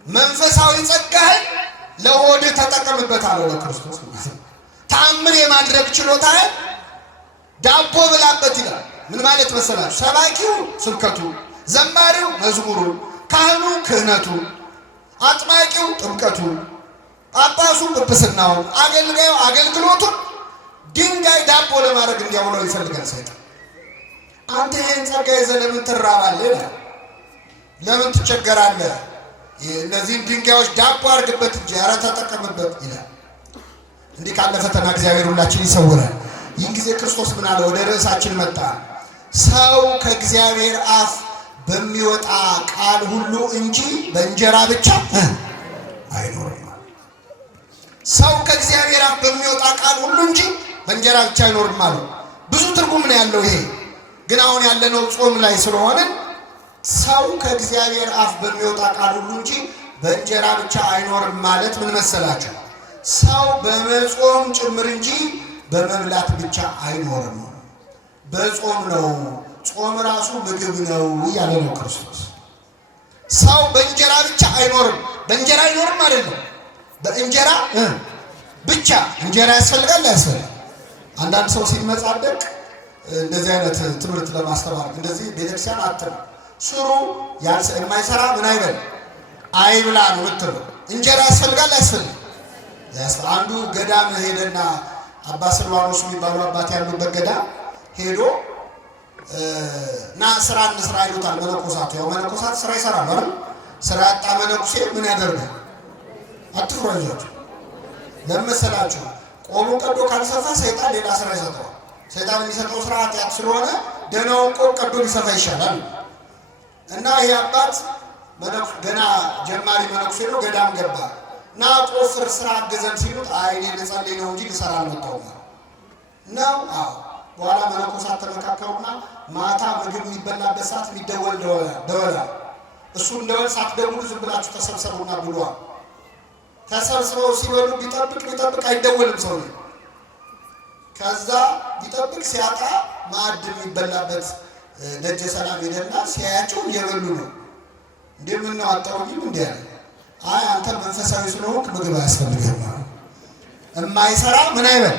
መንፈሳዊ ጸጋህን ለሆድህ ተጠቀምበት አለው ለክርስቶስ። ተአምር የማድረግ ችሎታህን ዳቦ ብላበት ይላል። ምን ማለት መሰላችሁ? ሰባኪው ስብከቱ፣ ዘማሪው መዝሙሩ፣ ካህኑ ክህነቱ፣ አጥማቂው ጥምቀቱ፣ ጳጳሱ ጵጵስናውን፣ አገልጋዩ አገልግሎቱን ድንጋይ ዳቦ ለማድረግ እንዲያውለው ይፈልጋል ሰይጣን። አንተ ይህን ጸጋ ይዘህ ለምን ትራባለህ? ለምን ትቸገራለህ? እነዚህን ድንጋዮች ዳቦ አድርግበት እንጂ ኧረ ተጠቀምበት ይላል። እንዲህ ካለ ፈተና እግዚአብሔር ሁላችን ይሰውራል። ይህን ጊዜ ክርስቶስ ምን አለ? ወደ ርዕሳችን መጣ። ሰው ከእግዚአብሔር አፍ በሚወጣ ቃል ሁሉ እንጂ በእንጀራ ብቻ አይኖርም። ሰው ከእግዚአብሔር አፍ በሚወጣ ቃል ሁሉ እንጂ በእንጀራ ብቻ አይኖርም ማለት ብዙ ትርጉም ነው ያለው። ይሄ ግን አሁን ያለነው ጾም ላይ ስለሆነ ሰው ከእግዚአብሔር አፍ በሚወጣ ቃል ሁሉ እንጂ በእንጀራ ብቻ አይኖርም ማለት ምን መሰላችሁ? ሰው በመጾም ጭምር እንጂ በመብላት ብቻ አይኖርም። በጾም ነው። ጾም ራሱ ምግብ ነው እያለ ነው ክርስቶስ። ሰው በእንጀራ ብቻ አይኖርም። በእንጀራ አይኖርም አይደለም፣ በእንጀራ ብቻ። እንጀራ ያስፈልጋል አያስፈልግም? አንዳንድ ሰው ሲመጻደቅ እንደዚህ አይነት ትምህርት ለማስተማር እንደዚህ ቤተክርስቲያን አትነ ስሩ የማይሰራ ምን አይበል አይብላ ነው የምትለው። እንጀራ ያስፈልጋል አያስፈልግም? አንዱ ገዳም ሄደና አባ ስልዋኖስ የሚባሉ አባት ያሉበት ገዳም ሄዶ እና ስራ እንስራ ይሉታል መነኮሳቱ። ያው መነኮሳት ስራ ይሰራሉ አይደል? ስራ ያጣ መነኩሴ ምን ያደርጋል? አትፍሩ አይዟችሁ። ለመሰላችሁ ቆሞ ቀዶ ካልሰፋ ሰይጣን ሌላ ስራ ይሰጠዋል። ሰይጣን የሚሰጠው ስራ ኃጢአት ስለሆነ ደህናውን ቆም ቀዶ ሊሰፋ ይሻላል። እና ይህ አባት ገና ጀማሪ መነኩሴ ነው። ገዳም ገባ እና ቆፍር ስራ አገዘን ሲሉት አይ እኔ ልጸልይ ነው እንጂ ልሰራ አልመጣሁም ነው። አዎ በኋላ መነኮሳት ተመካከሩና ማታ ምግብ የሚበላበት ሰዓት የሚደወል ደወላ። እሱም ደወል ሳትደውሉ ዝም ብላችሁ ተሰብሰቡና ብሏል። ተሰብስበው ሲበሉ ቢጠብቅ አይደወልም ሰው። ከዛ ቢጠብቅ ሲያጣ ማዕድ የሚበላበት ደጀ ሰላም ሄደና ሲያያቸው እየበሉ ነው። እንደምን አጣውኝም እንዴ አለ። አይ አንተ መንፈሳዊ ስለሆንክ ምግብ አያስፈልግም። የማይሰራ ምን አይበል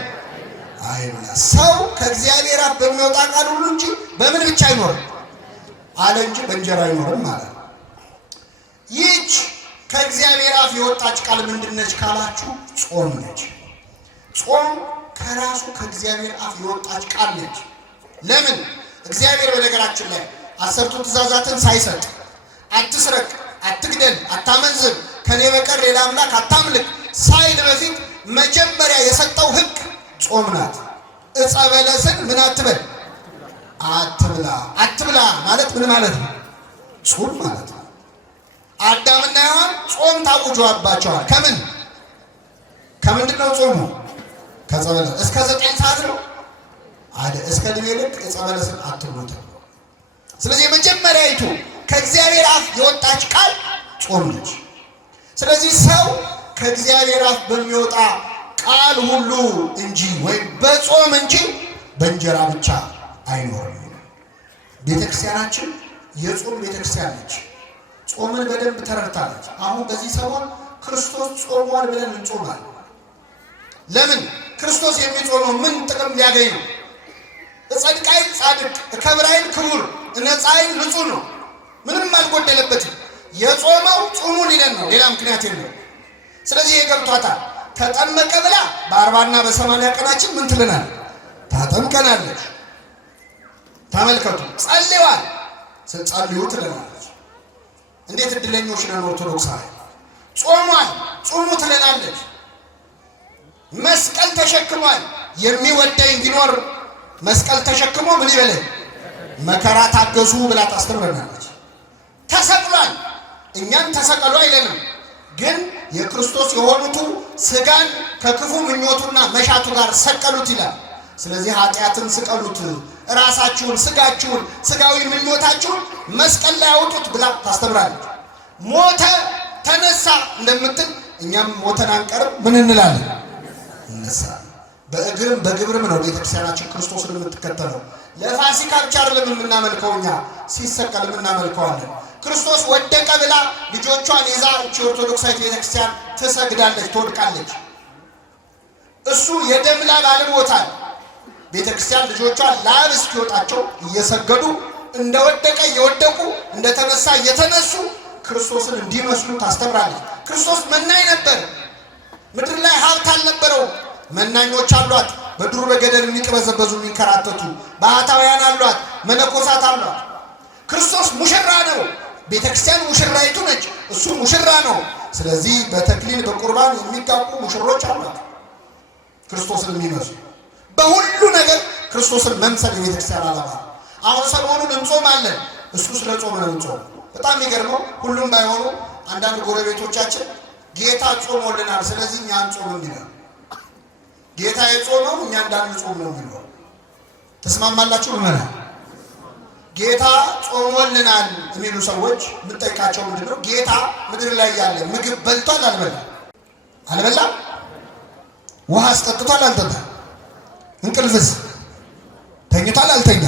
አይብላ። ሰው ከእግዚአብሔር አፍ በሚወጣ ቃል ሁሉ እንጂ በምን ብቻ አይኖርም አለ እንጂ በእንጀራ አይኖርም ማለት ነው። ይህች ከእግዚአብሔር አፍ የወጣች ቃል ምንድነች ካላችሁ ጾም ነች። ጾም ከራሱ ከእግዚአብሔር አፍ የወጣች ቃል ነች። ለምን? እግዚአብሔር በነገራችን ላይ 10ቱ ትእዛዛትን ሳይሰጥ አትስረቅ፣ አትግደል፣ አታመንዝር፣ ከኔ በቀር ሌላ አምላክ አታምልክ ሳይል በፊት መጀመሪያ የሰጠው ሕግ ጾም ናት። ዕፀ በለስን ምን አትበል አትብላ። አትብላ ማለት ምን ማለት ነው? ጾም ማለት ነው። አዳምና ሔዋን ጾም ታውጆባቸዋል። ከምንድን ነው ጾሙ? ከጸበለስ እስከ 9 ሰዓት ነው አይደል? እስከ ዕድሜ ልክ ጸበለስን አትብሉ ተብሎ። ስለዚህ የመጀመሪያይቱ ከእግዚአብሔር አፍ የወጣች ቃል ጾም ነች። ስለዚህ ሰው ከእግዚአብሔር አፍ በሚወጣ ቃል ሁሉ እንጂ ወይም በጾም እንጂ በእንጀራ ብቻ አይኖርም። ቤተክርስቲያናችን የጾም ቤተክርስቲያን ነች። ጾምን በደንብ ተረድታለች። አሁን በዚህ ሰሞን ክርስቶስ ጾሟል ብለን እንጾማለን። ለምን? ክርስቶስ የሚጾመው ምን ጥቅም ሊያገኝ ነው? እጸድቃይን ጻድቅ፣ እከብራይን ክቡር፣ እነጻይን ንጹሕ ነው። ምንም አልጎደለበትም። የጾመው ጾሙ ሊለን ነው፣ ሌላ ምክንያት የለውም። ስለዚህ የገብቷታል። ተጠመቀ ብላ በ40 እና በ80 ቀናችን ምን ትለናል? ታጠምቀናለች። ተመልከቱ። ጸልዋል፣ ስትጸልዩ ትለናለች። እንዴት እድለኞች ነን ኦርቶዶክሳዊ። ጾሟል፣ ጾሙ ትለናለች። መስቀል ተሸክሟል። የሚወደኝ ቢኖር መስቀል ተሸክሞ ምን ይበለኝ? መከራ ታገሱ ብላ ታስተምረናለች። ተሰቅሏል፣ እኛም ተሰቀሉ አይለንም። ግን የክርስቶስ የሆኑቱ ስጋን ከክፉ ምኞቱና መሻቱ ጋር ሰቀሉት ይላል። ስለዚህ ኃጢአትን ስቀሉት፣ ራሳችሁን፣ ስጋችሁን፣ ስጋዊ ምኞታችሁን መስቀል ላይ አውጡት ብላ ታስተምራለች። ሞተ ተነሳ እንደምትል እኛም ሞተን አንቀርም። ምን እንላለን? እነሳ። በእግርም በግብርም ነው ቤተክርስቲያናችን ክርስቶስን የምትከተለው። ለፋሲካ ብቻ አይደለም የምናመልከው፣ እኛ ሲሰቀል የምናመልከዋለን። ክርስቶስ ወደቀ ብላ ልጆቿን ይዛ ኦርቶዶክሳዊት ቤተክርስቲያን ትሰግዳለች፣ ትወድቃለች። እሱ የደም ላብ አልሞታል። ቤተክርስቲያን ልጆቿን ላብ እስኪወጣቸው እየሰገዱ እንደወደቀ እየወደቁ እንደተነሳ እየተነሱ ክርስቶስን እንዲመስሉ ታስተምራለች። ክርስቶስ መናኝ ነበር። ምድር ላይ ሀብት አልነበረው። መናኞች አሏት፣ በዱር በገደል የሚቅበዘበዙ የሚንከራተቱ ባህታውያን አሏት፣ መነኮሳት አሏት። ክርስቶስ ሙሽራ ነው። ቤተክርስቲያን ሙሽራይቱ ነች፣ እሱ ሙሽራ ነው። ስለዚህ በተክሊል በቁርባን የሚጋቡ ሙሽሮች አሏት፣ ክርስቶስን የሚመስሉ። በሁሉ ነገር ክርስቶስን መምሰል የቤተክርስቲያን ዓላማ። አሁን ሰሞኑን እንጾማለን፣ እሱ ስለ ጾም ነው እንጾም። በጣም የሚገርመው ሁሉም ባይሆኑ አንዳንድ ጎረቤቶቻችን ጌታ ጾሞልናል፣ ስለዚህ እኛ አንጾምም ይላል። ጌታ የጾመው እኛ እንዳንጾም ነው የሚለው። ተስማማላችሁ? ምመና ጌታ ጾሞልናል የሚሉ ሰዎች የምንጠይቃቸው ምንድነው? ጌታ ምድር ላይ ያለ ምግብ በልቷል አልበላም? አልበላም። ውሃ አስጠጥቷል አልጠጣም? እንቅልፍስ ተኝቷል አልተኛ?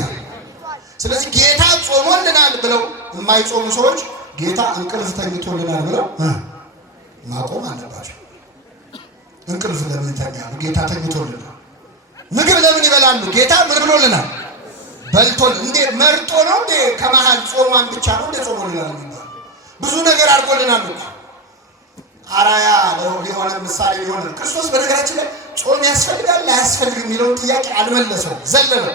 ስለዚህ ጌታ ጾሞልናል ብለው የማይጾሙ ሰዎች ጌታ እንቅልፍ ተኝቶልናል ብለው ማቆም አለባቸው። እንቅልፍ ለምን ይተኛሉ? ጌታ ተኝቶልናል። ምግብ ለምን ይበላሉ? ጌታ ምን ብሎልናል? በልቶል። እንዴ መርጦ ነው እንዴ? ከመሃል ጾሟን ብቻ ነው እንዴ ጾሞልናል የሚባል? ብዙ ነገር አድርጎልናል እኮ። አራያ ሊሆነ ምሳሌ ሊሆነ ክርስቶስ በነገራችን ላይ ጾም ያስፈልጋል አያስፈልግም የሚለውን ጥያቄ አልመለሰው፣ ዘለለው።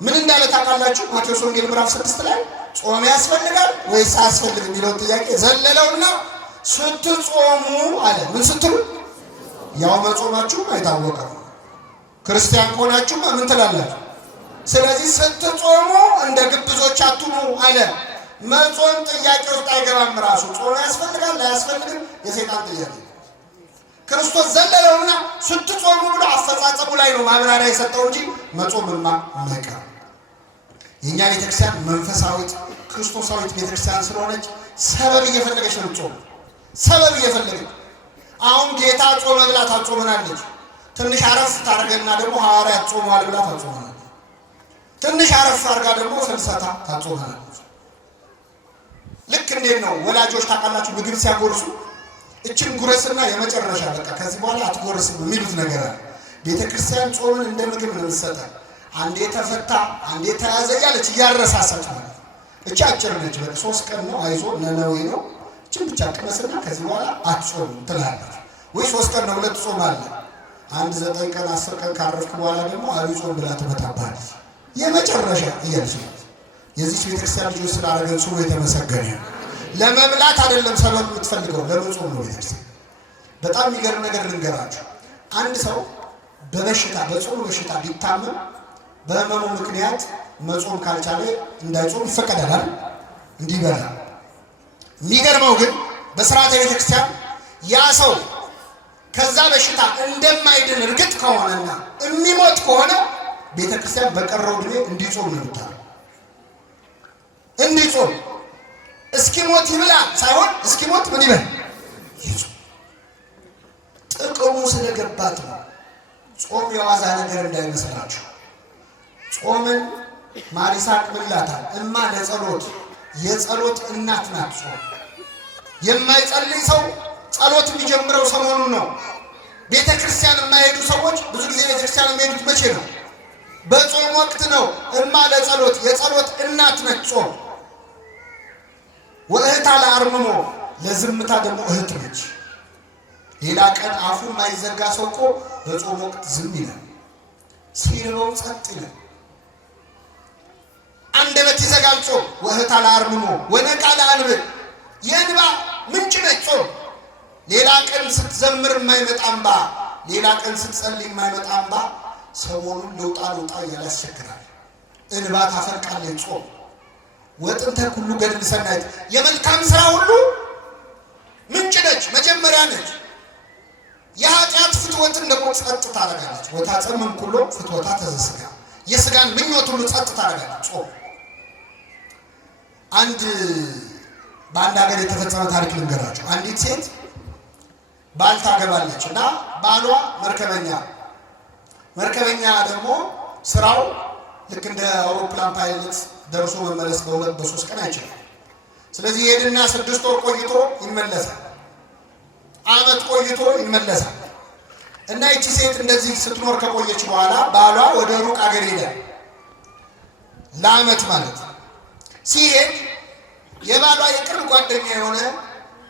ምን እንዳለ ታውቃላችሁ? ማቴዎስ ወንጌል ምዕራፍ 6 ላይ ጾም ያስፈልጋል ወይስ አያስፈልግም የሚለውን ጥያቄ ዘለለውና ስትጾሙ አለ። ምን ስትሉ? ያው መጾማችሁ አይታወቅም። ክርስቲያን ከሆናችሁ ምን ትላላችሁ? ስለዚህ ስትጾሙ እንደ ግብዞች አትሁኑ አለ። መጾም ጥያቄ ውስጥ አይገባም። ራሱ ጾም ያስፈልጋል አያስፈልግም የሰይጣን ጥያቄ። ክርስቶስ ዘለለውና ስትጾሙ ብሎ አፈጻጸሙ ላይ ነው ማብራሪያ የሰጠው እንጂ መጾምማ የማይቀር። የእኛ ቤተክርስቲያን መንፈሳዊት ክርስቶሳዊት ቤተክርስቲያን ስለሆነች ሰበብ እየፈለገች ነው ጾም፣ ሰበብ እየፈለገች። አሁን ጌታ ጾመ ብላ ታጾመናለች። ትንሽ አረፍ ታደርገና ደግሞ ሐዋርያት ጾመዋል ብላ ታጾመናለች። ትንሽ አረፍ አድርጋ ደግሞ ፍልሰታ ታጾመናለች። ልክ እንዴት ነው ወላጆች ታውቃላችሁ፣ ምግብ ሲያጎርሱ እችን ጉረስና የመጨረሻ በቃ ከዚህ በኋላ አትጎርስም የሚሉት ነገር አለ። ቤተክርስቲያን ጾምን እንደ ምግብ ነው የምትሰጠን። አንዴ ተፈታ አንዴ ተያዘ ያለች እያረሳሳች ማለት ነው። እቺ አጭር ነች፣ በቃ 3 ቀን ነው፣ አይዞ ነነዌ ነው። እችን ብቻ ቅመስና ከዚህ በኋላ አትጾም ትላለች። ወይ 3 ቀን ነው 2 ጾም አለ። አንድ 9 ቀን 10 ቀን ካረፍክ በኋላ ደግሞ አብይ ጾም ብላ ትመጣባለች። የመጨረሻ እያለች ነው። የዚህ ቤተክርስቲያን ልጆች ስላደረገን ስሙ የተመሰገነ ነው። ለመብላት አይደለም ሰበብ የምትፈልገው ለመጾም ነው ቤተክርስቲያን። በጣም የሚገርም ነገር ልንገራችሁ። አንድ ሰው በበሽታ በጾም በሽታ ቢታመም በህመሙ ምክንያት መጾም ካልቻለ እንዳይጾም ይፈቀዳል እንዲበላ። የሚገርመው ግን በስርዓተ ቤተክርስቲያን ያ ሰው ከዛ በሽታ እንደማይድን እርግጥ ከሆነና የሚሞት ከሆነ ቤተክርስቲያን በቀረው ዕድሜ እንዲጾም ነው የምታለው። እንዲጾም እስኪሞት ይብላ ሳይሆን እስኪሞት ምን ይበል ይጾም። ጥቅሙ ስለገባት ነው። ጾም የዋዛ ነገር እንዳይመስላችሁ። ጾምን ማሪሳቅ ምን ይላታል? እማ ለጸሎት የጸሎት እናት ናት ጾም። የማይጸልይ ሰው ጸሎት የሚጀምረው ሰሞኑን ነው። ቤተክርስቲያን የማይሄዱ ሰዎች ብዙ ጊዜ ቤተክርስቲያን የሚሄዱት መቼ ነው? በጾም ወቅት ነው። እማ ለጸሎት የጸሎት እናት ነች ጾም። ወእህታ ለአርምሞ ለዝምታ ደግሞ እህት ነች። ሌላ ቀን አፉ የማይዘጋ ሰው እኮ በጾም ወቅት ዝም ይላል፣ ሲርበው ጸጥ ይላል። አንደበት ይዘጋል ጾም። ወእህታ ለአርምሞ ወነቃ ለአንብዕ የእንባ ምንጭ ነች ጾም። ሌላ ቀን ስትዘምር የማይመጣ እንባ፣ ሌላ ቀን ስትጸልይ የማይመጣ እንባ ሰሞኑን ለውጣ እያለ ያስቸግራል። እንባ ታፈልቃለች ጾም። ወጥንተ ኩሉ ገድል ሰናይት የመልካም ስራ ሁሉ ምንጭ ነች፣ መጀመሪያ ነች። የኃጢአት ፍትወትን ደግሞ ጸጥ ታደርጋለች። ወታጸምም ኩሎ ፍትወታ ተዘስጋ የስጋን ምኞት ሁሉ ጸጥ ታደርጋለች ጾም። በአንድ ሀገር የተፈጸመ ታሪክ ልንገራችሁ። አንዲት ሴት ባል ታገባለች እና ባሏ መርከበኛ ደግሞ ስራው ልክ እንደ አውሮፕላን ፓይለት ደርሶ መመለስ በ2 በ3 ቀን አይችልም። ስለዚህ ይሄድና 6 ወር ቆይቶ ይመለሳል፣ ዓመት ቆይቶ ይመለሳል። እና ይቺ ሴት እንደዚህ ስትኖር ከቆየች በኋላ ባሏ ወደ ሩቅ አገር ሄደ፣ ለዓመት ማለት ሲሄድ የባሏ የቅርብ ጓደኛ የሆነ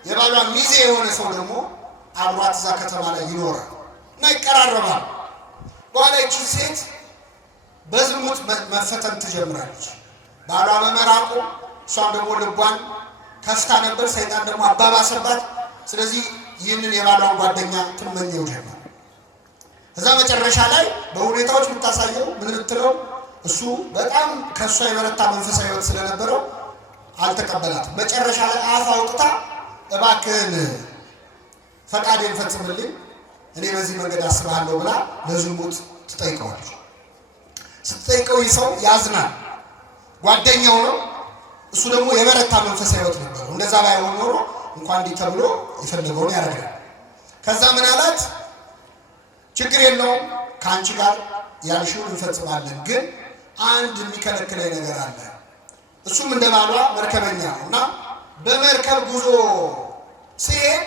የባሏ ሚዜ የሆነ ሰው ደግሞ አብሯት እዛ ከተማ ላይ ይኖራል እና ይቀራረባል። በኋላ ይቺ ሴት በዝሙት መፈተን ትጀምራለች። ባሏ በመራቁ እሷም ደግሞ ልቧን ከፍታ ነበር፣ ሰይጣን ደግሞ አባባሰባት። ስለዚህ ይህንን የባሏን ጓደኛ ትመኘው ጀመር። እዛ መጨረሻ ላይ በሁኔታዎች የምታሳየው ምን ብትለው እሱ በጣም ከእሷ የበረታ መንፈሳዊ ሕይወት ስለነበረው አልተቀበላትም። መጨረሻ ላይ አፍ አውጥታ እባክህን ፈቃዴን ፈጽምልኝ፣ እኔ በዚህ መንገድ አስብሃለሁ ብላ ለዝሙት ትጠይቀዋለች። ስትጠይቀው ይህ ሰው ያዝናል። ጓደኛው ነው፣ እሱ ደግሞ የበረታ መንፈሳዊ ሕይወት ነበረው። እንደዛ ባይሆን ኖሮ እንኳን እንዲህ ተብሎ የፈለገውን ያደርጋል። ከዛ ምን አላት? ችግር የለውም ከአንቺ ጋር ያልሽውን እንፈጽማለን፣ ግን አንድ የሚከለክለኝ ነገር አለ። እሱም እንደ ባሏ መርከበኛ ነው እና በመርከብ ጉዞ ሲሄድ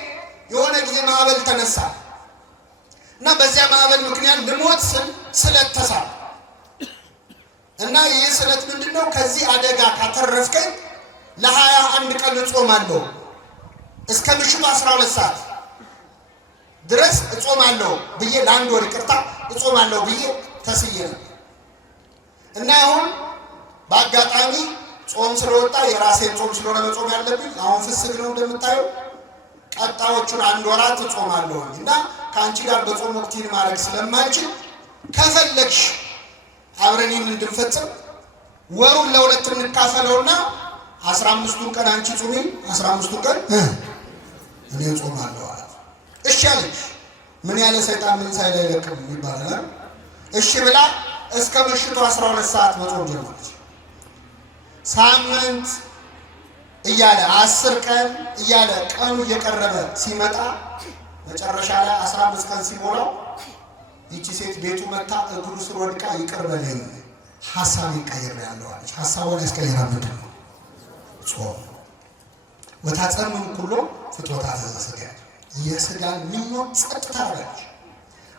የሆነ ጊዜ ማዕበል ተነሳ እና በዚያ ማዕበል ምክንያት ልሞት ስል ስለት ተሳለ እና ይህ ስለት ምንድን ነው? ከዚህ አደጋ ካተረፍከኝ ለ21 ቀን እጾማለሁ፣ እስከ ምሽቱ 12 ሰዓት ድረስ እጾማለሁ ብዬ ለ1 ወር ይቅርታ እጾማለሁ ብዬ ተስዬ ነበር እና አሁን በአጋጣሚ ጾም ስለወጣ የራሴን ጾም ስለሆነ መጾም ያለብኝ አሁን ፍስግ ነው እንደምታየው። ቀጣዮቹን 1 ወራት እጾማለሁ እና ከአንቺ ጋር በጾም ወቅት ይህን ማድረግ ስለማይችል ከፈለግሽ አብረን ይህን እንድንፈጽም ወሩን ለ2 እንካፈለውና 15ቱን ቀን አንቺ ጾሚ፣ 15ቱን ቀን እኔ እጾማለሁ አላት። እሺ አለች። ምን ያለ ሰይጣን ምን ሳይል አይለቅም ይባላል። እሺ ብላ እስከ ምሽቱ 12 ሰዓት መጾም ጀመረች። ሳምንት እያለ 10 ቀን እያለ ቀኑ እየቀረበ ሲመጣ መጨረሻ ላይ 15 ቀን ሲሞላው ይቺ ሴት ቤቱ መታ እግሩ ስር ወድቃ ይቅር በለኝ ሐሳብ ይቀየራል አለች። ሐሳቡን ያስቀየራ ምንድን ነው? ጾም። ወታጸምም ኩሎ ፍትወታ ተዘስጋ የስጋን ምኞት ጸጥ ታደርጋለች።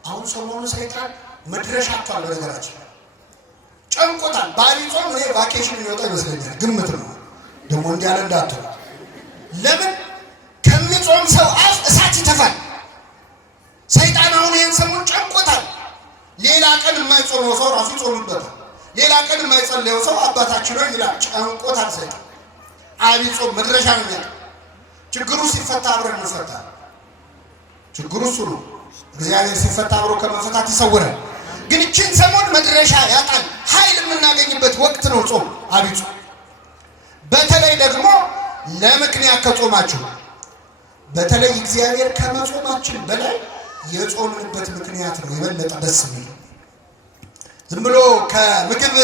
አሁን ሰሞኑ ሰይጣን መድረሻ አጥቷል። በነገራችን ጨንቆታል። በአብይ ጾም እኔ ቫኬሽን የሚወጣ ይመስለኛል፣ ግምት ነው ደግሞ እንዲያለ እንዳትሉ። ለምን ከሚጾም ሰው አፍ እሳት ይተፋል። ሰይጣን አሁን ይህን ሰሞን ጨንቆታል። ሌላ ቀን የማይጾመው ሰው ራሱ ይጾምበታል። ሌላ ቀን የማይጸለየው ሰው አባታችን ነው ይላል። ጨንቆታል ሰይጣን። አብይ ጾም መድረሻ ነው የሚያውቅ። ችግሩ ሲፈታ አብረን እንፈታለን። ችግሩ እሱ ነው። እግዚአብሔር ሲፈታ አብሮ ከመፈታት ይሰውራል። ግን እችን ሰሞን መድረሻ ያጣል። ኃይል የምናገኝበት ወቅት ነው ጾም፣ አብይ ጾም። በተለይ ደግሞ ለምክንያት ከጾማችሁ በተለይ እግዚአብሔር ከመጾማችን በላይ የጾምንበት ምክንያት ነው የበለጠ ደስ የሚለው። ዝም ብሎ ከምግብ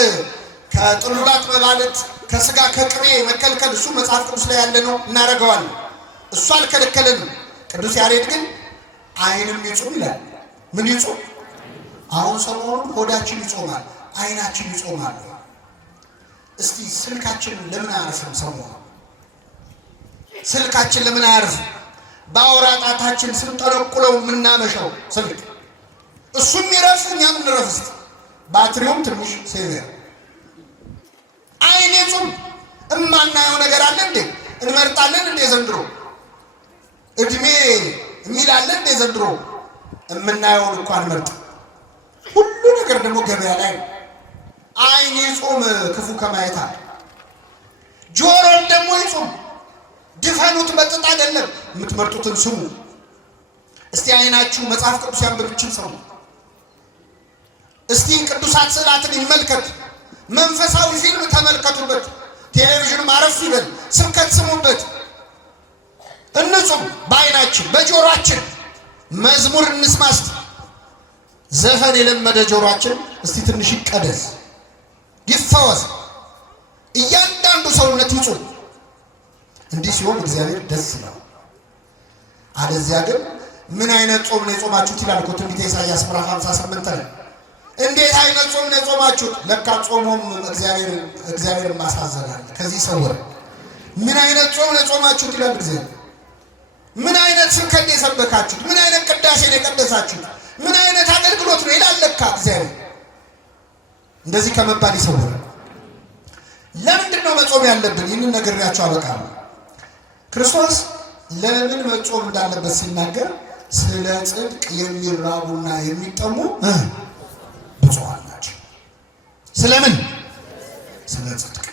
ከጥሉላት መባለት ከስጋ ከቅቤ መከልከል እሱ መጽሐፍ ቅዱስ ላይ ያለ ነው፣ እናደርገዋለን። እሱ አልከለከለንም። ቅዱስ ያሬድ ግን ዓይንም ይጾም ይላል። ምን ይጾም? አሁን ሰሞኑን ሆዳችን ይጾማል፣ ዓይናችን ይጾማል። እስቲ ስልካችን ለምን አያርፍም? ሰሞኑን ስልካችን ለምን አያርፍም? በአውራ ጣታችን ስንጠለቁለው የምናመሻው ስልክ እሱም ይረፍ፣ እኛም እንረፍ። እስቲ ባትሪውም ትንሽ ሴቨር። ዓይን ይጹም። እማናየው ነገር አለ እንዴ? እንመርጣለን እንዴ? ዘንድሮ እድሜ የሚል አለ እንዴ? ዘንድሮ የምናየውን እንኳን መርጥ። ሁሉ ነገር ደግሞ ገበያ ላይ ነው። ዓይን ይጹም ክፉ ከማየት አለ። ጆሮም ደግሞ ይጹም። ድፈኑት፣ መጥጥ አይደለም። የምትመርጡትን ስሙ። እስቲ ዓይናችሁ መጽሐፍ ቅዱስ ያንብብችን ሰው። እስቲ ቅዱሳት ስዕላትን ይመልከት። መንፈሳዊ ፊልም ተመልከቱበት። ቴሌቪዥን አረፍ ይበል። ስብከት ስሙበት። እንጹም በዓይናችን በጆሮአችን። መዝሙር እንስማ እስቲ። ዘፈን የለመደ ጆሮአችን እስቲ ትንሽ ይቀደስ፣ ይፈወስ። እያንዳንዱ ሰውነት ይጹም። እንዲህ ሲሆን እግዚአብሔር ደስ ነው። አለዚያ ግን ምን አይነት ጾም ነው የጾማችሁት ይላል እኮ ትንቢተ ኢሳይያስ ምዕራፍ 58 ላይ። እንዴት አይነት ጾም ነው የጾማችሁት? ለካ ጾሙም እግዚአብሔር ማሳዘናል። ከዚህ ሰውር ምን አይነት ጾም ነው የጾማችሁት ይላል እግዚአብሔር። ምን አይነት ስብከት ነው የሰበካችሁት? ምን አይነት ቅዳሴ ነው የቀደሳችሁት? ምን አይነት አገልግሎት ነው ይላል ለካ እግዚአብሔር። እንደዚህ ከመባል ይሰውር። ለምንድን ነው መጾም ያለብን? ይህንን ነግሬያችሁ አበቃለሁ። ክርስቶስ ለምን መጾም እንዳለበት ሲናገር ስለ ጽድቅ የሚራቡና የሚጠሙ ብፁዓን ናቸው። ስለምን? ስለ ጽድቅ።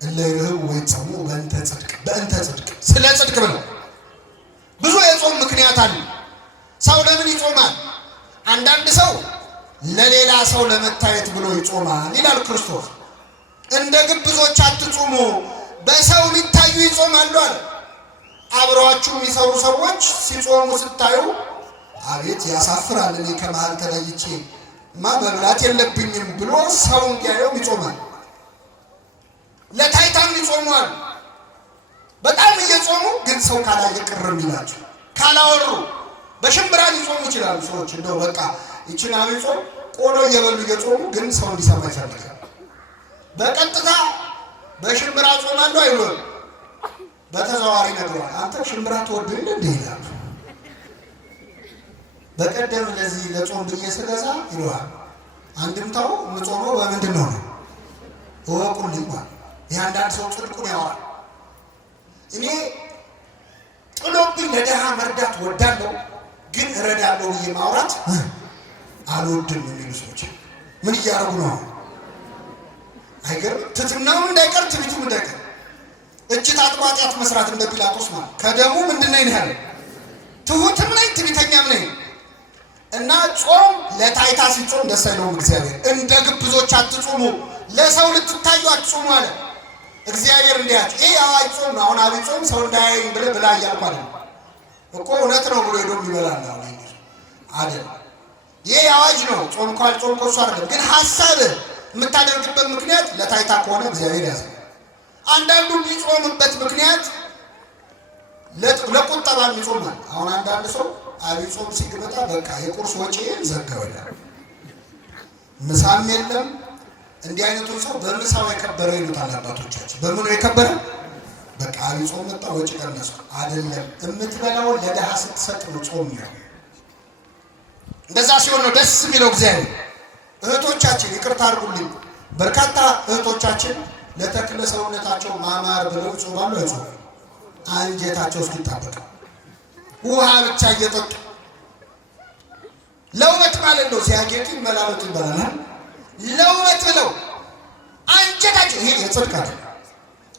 እለ ይርህቡ ወይጸሙ በእንተ ጽድቅ፣ በእንተ ጽድቅ፣ ስለ ጽድቅ ብለው። ብዙ የጾም ምክንያት አለ። ሰው ለምን ይጾማል? አንዳንድ ሰው ለሌላ ሰው ለመታየት ብሎ ይጾማል ይላል ክርስቶስ። እንደ ግብዞች አትጾሙ፣ በሰው ሊታዩ ይጾማሉ አለ። አብረዋችሁ የሚሰሩ ሰዎች ሲጾሙ ስታዩ አቤት ያሳፍራል፣ እኔ ከመሃል ተለይቼ መብላት የለብኝም ብሎ ሰው እንዲያየው ይጾማል። ለታይታም ይጾማል። በጣም እየጾሙ ግን ሰው ካላየ ቅርም ይላቸው። ካላወሩ በሽምብራ ሊጾሙ ይችላሉ ሰዎች። እንደው በቃ ይችን አብይ ጾም ቆሎ እየበሉ እየጾሙ ግን ሰው እንዲሰማ ይፈልጋል። በቀጥታ በሽምብራ ጾማለሁ አይሉም። በተዘዋዋሪ ነግሯል። አንተ ሽምብራ ትወድ እንዴ ይላል። በቀደም ለዚህ ለጾም ብዬ ስገዛ ይሏል። አንድምታው የምጾመው በምንድን ነው ነው እወቁልኝ ማለት። የአንዳንድ ሰው ጽድቁን ያወራል። እኔ ጥሎብኝ ለድሃ መርዳት ወዳለሁ፣ ግን እረዳለሁ ብዬ ማውራት አልወድም የሚሉ ሰዎች ምን እያደረጉ ነው? አይገርም? ትሕትናውም እንዳይቀር ትዕቢቱም እንዳይቀር እጅ ታጥቦ ኃጢአት መስራት እንደ ጲላጦስ ማለት ከደሙ ምንድን ነኝ ያለ ትሑትም ነኝ ትዕቢተኛም ነኝ። እና ጾም ለታይታ ሲጾም ደስ አይለውም እግዚአብሔር። እንደ ግብዞች አትጾሙ፣ ለሰው ልትታዩ አትጾሙ አለ እግዚአብሔር። እንዲያች ይሄ አዋጅ ጾም ነው። አሁን አብይ ጾም ሰው እንዳያይ ብለህ ብላ እያልኩ አይደል እኮ እውነት ነው ብሎ ሄዶ ይበላል አይደል? ይሄ አዋጅ ነው። ጾም ኳል ጾም ኮሱ አይደለም። ግን ሐሳብ የምታደርግበት ምክንያት ለታይታ ከሆነ እግዚአብሔር ያዘ። አንዳንዱ የሚጾምበት ምክንያት ለቁጠባ ይጾማል። አሁን አንዳንድ ሰው አብይ ጾም ሲገመጣ በቃ የቁርስ ወጪን ዘጋውላል፣ ምሳም የለም። እንዲህ አይነቱ ሰው በምሳው የከበረ ይሉታል አባቶቻችን። በምኑ የከበረ? በቃ አብይ ጾም መጣ ወጪ ቀነሱ አይደለም። የምትበላው ለድሃ ስትሰጥ ነው ጾም ነው። እንደዛ ሲሆን ነው ደስ የሚለው እግዚአብሔር። እህቶቻችን ይቅርታ አድርጉልኝ፣ በርካታ እህቶቻችን ለተክለ ሰውነታቸው ማማር ብለው ይጾማሉ። አይጾም አንጀታቸው እስኪጣበቅ ውሃ ብቻ እየጠጡ ለውበት ማለት ነው። ሲያጌጡ መላመቱ ይባላል። ለውበት ብለው አንጀታቸው ይሄ የጽድቅ አይደለም፣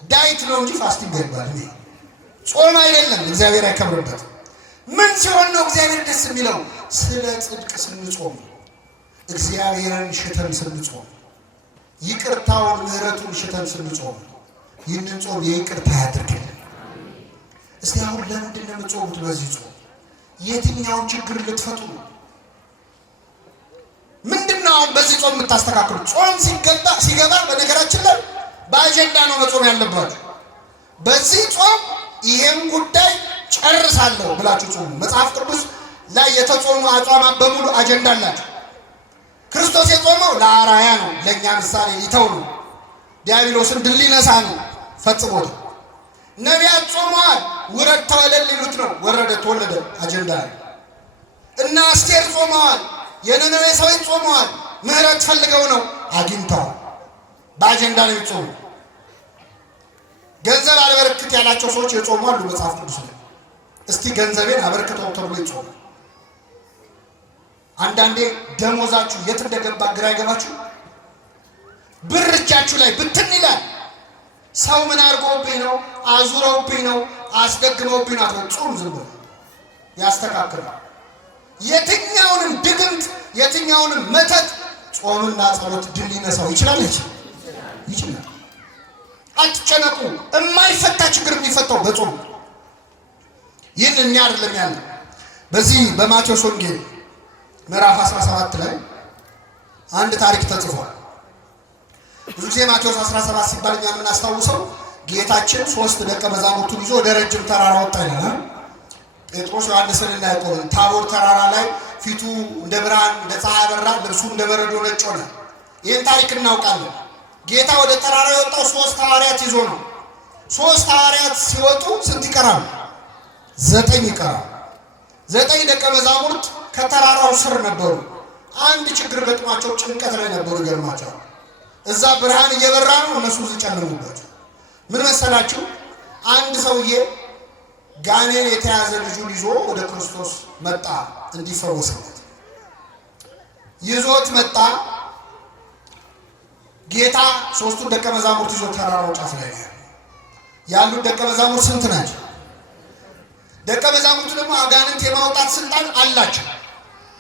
ዳይት ነው እንጂ ፋስቲንግ አይባልም። ይሄ ጾም አይደለም፣ እግዚአብሔር አይከብርበትም። ምን ሲሆን ነው እግዚአብሔር ደስ የሚለው? ስለ ጽድቅ ስንጾም፣ እግዚአብሔርን ሽተን ስንጾም፣ ይቅርታውን ምሕረቱን ሽተን ስንጾም፣ ይህንን ጾም የይቅርታ ያድርግልን። እስቲ አሁን ለምንድን ነው የምትጾሙት? በዚህ ጾም የትኛውን ችግር ልትፈቱ ነው? ምንድነው አሁን በዚህ ጾም የምታስተካክሉት? ጾም ሲገባ በነገራችን ላይ በአጀንዳ ነው መጾም ያለባችሁ። በዚህ ጾም ይሄን ጉዳይ ጨርሳለሁ ብላችሁ ጾሙ። መጽሐፍ ቅዱስ ላይ የተጾሙ አጽዋማት በሙሉ አጀንዳ አላቸው። ክርስቶስ የጾመው ለአራያ ነው፣ ለእኛ ምሳሌ ሊተው ነው። ዲያብሎስን ድል ሊነሳ ነው፣ ፈጽሞት። ነቢያት ጾመዋል፣ ውረድ ተወለድ ሊሉት ነው፣ ወረደ ተወለደ፣ አጀንዳ ነው። እና አስቴር ጾመዋል፣ የነነዌ ሰዎች ጾመዋል፣ ምህረት ፈልገው ነው፣ አግኝተዋል። በአጀንዳ ነው የጾሙ። ገንዘብ አልበረክት ያላቸው ሰዎች የጾሙ አሉ መጽሐፍ ቅዱስ ላይ። እስቲ ገንዘቤን አበርክተው ተብሎ ይጾሙ። አንዳንዴ ደሞዛችሁ የት እንደገባ ግራ ይገባችሁ። ብር እጃችሁ ላይ ብትን ይላል። ሰው ምን አድርጎብኝ ነው? አዙረውብኝ ነው፣ አስደግመውብኝ ነው አትበሉ። ጾም ዝም ብሎ ያስተካክላል። የትኛውንም ድግምት የትኛውንም መተት ጾምና ጸሎት ድል ሊነሳው ይችላል። ይችላል። አትጨነቁ። የማይፈታ ችግር የሚፈታው በጾም። ይህን እኛ አይደለም ያለ። በዚህ በማቴዎስ ወንጌል ምዕራፍ 17 ላይ አንድ ታሪክ ተጽፏል። ብዙ ጊዜ ማቴዎስ 17 ሲባል እኛ የምናስታውሰው ጌታችን 3 ደቀ መዛሙርቱን ይዞ ወደ ረጅም ተራራ ወጣ ይላል። ጴጥሮስ፣ ዮሐንስን እና ያዕቆብን ታቦር ተራራ ላይ ፊቱ እንደ ብርሃን እንደ ፀሐይ አበራ፣ ልብሱ እንደ በረዶ ነጭ ሆነ። ይህን ታሪክ እናውቃለን። ጌታ ወደ ተራራ የወጣው 3 ሐዋርያት ይዞ ነው። 3 ሐዋርያት ሲወጡ ስንት ይቀራሉ? 9 ይቀራሉ። 9 ደቀ መዛሙርት ከተራራው ስር ነበሩ። አንድ ችግር ገጥሟቸው ጭንቀት ላይ ነበሩ። ይገርማቸዋል። እዛ ብርሃን እየበራ ነው፣ እነሱ ጨለሙበት። ምን መሰላችሁ? አንድ ሰውዬ ጋኔን የተያዘ ልጁን ይዞ ወደ ክርስቶስ መጣ እንዲፈወስለት። ይዞት መጣ። ጌታ 3ቱን ደቀ መዛሙርት ይዞ ተራራው ጫፍ ላይ ያሉት ደቀ መዛሙርት ስንት ናቸው? ደቀ መዛሙርቱ ደግሞ አጋንንት የማውጣት ስልጣን አላቸው።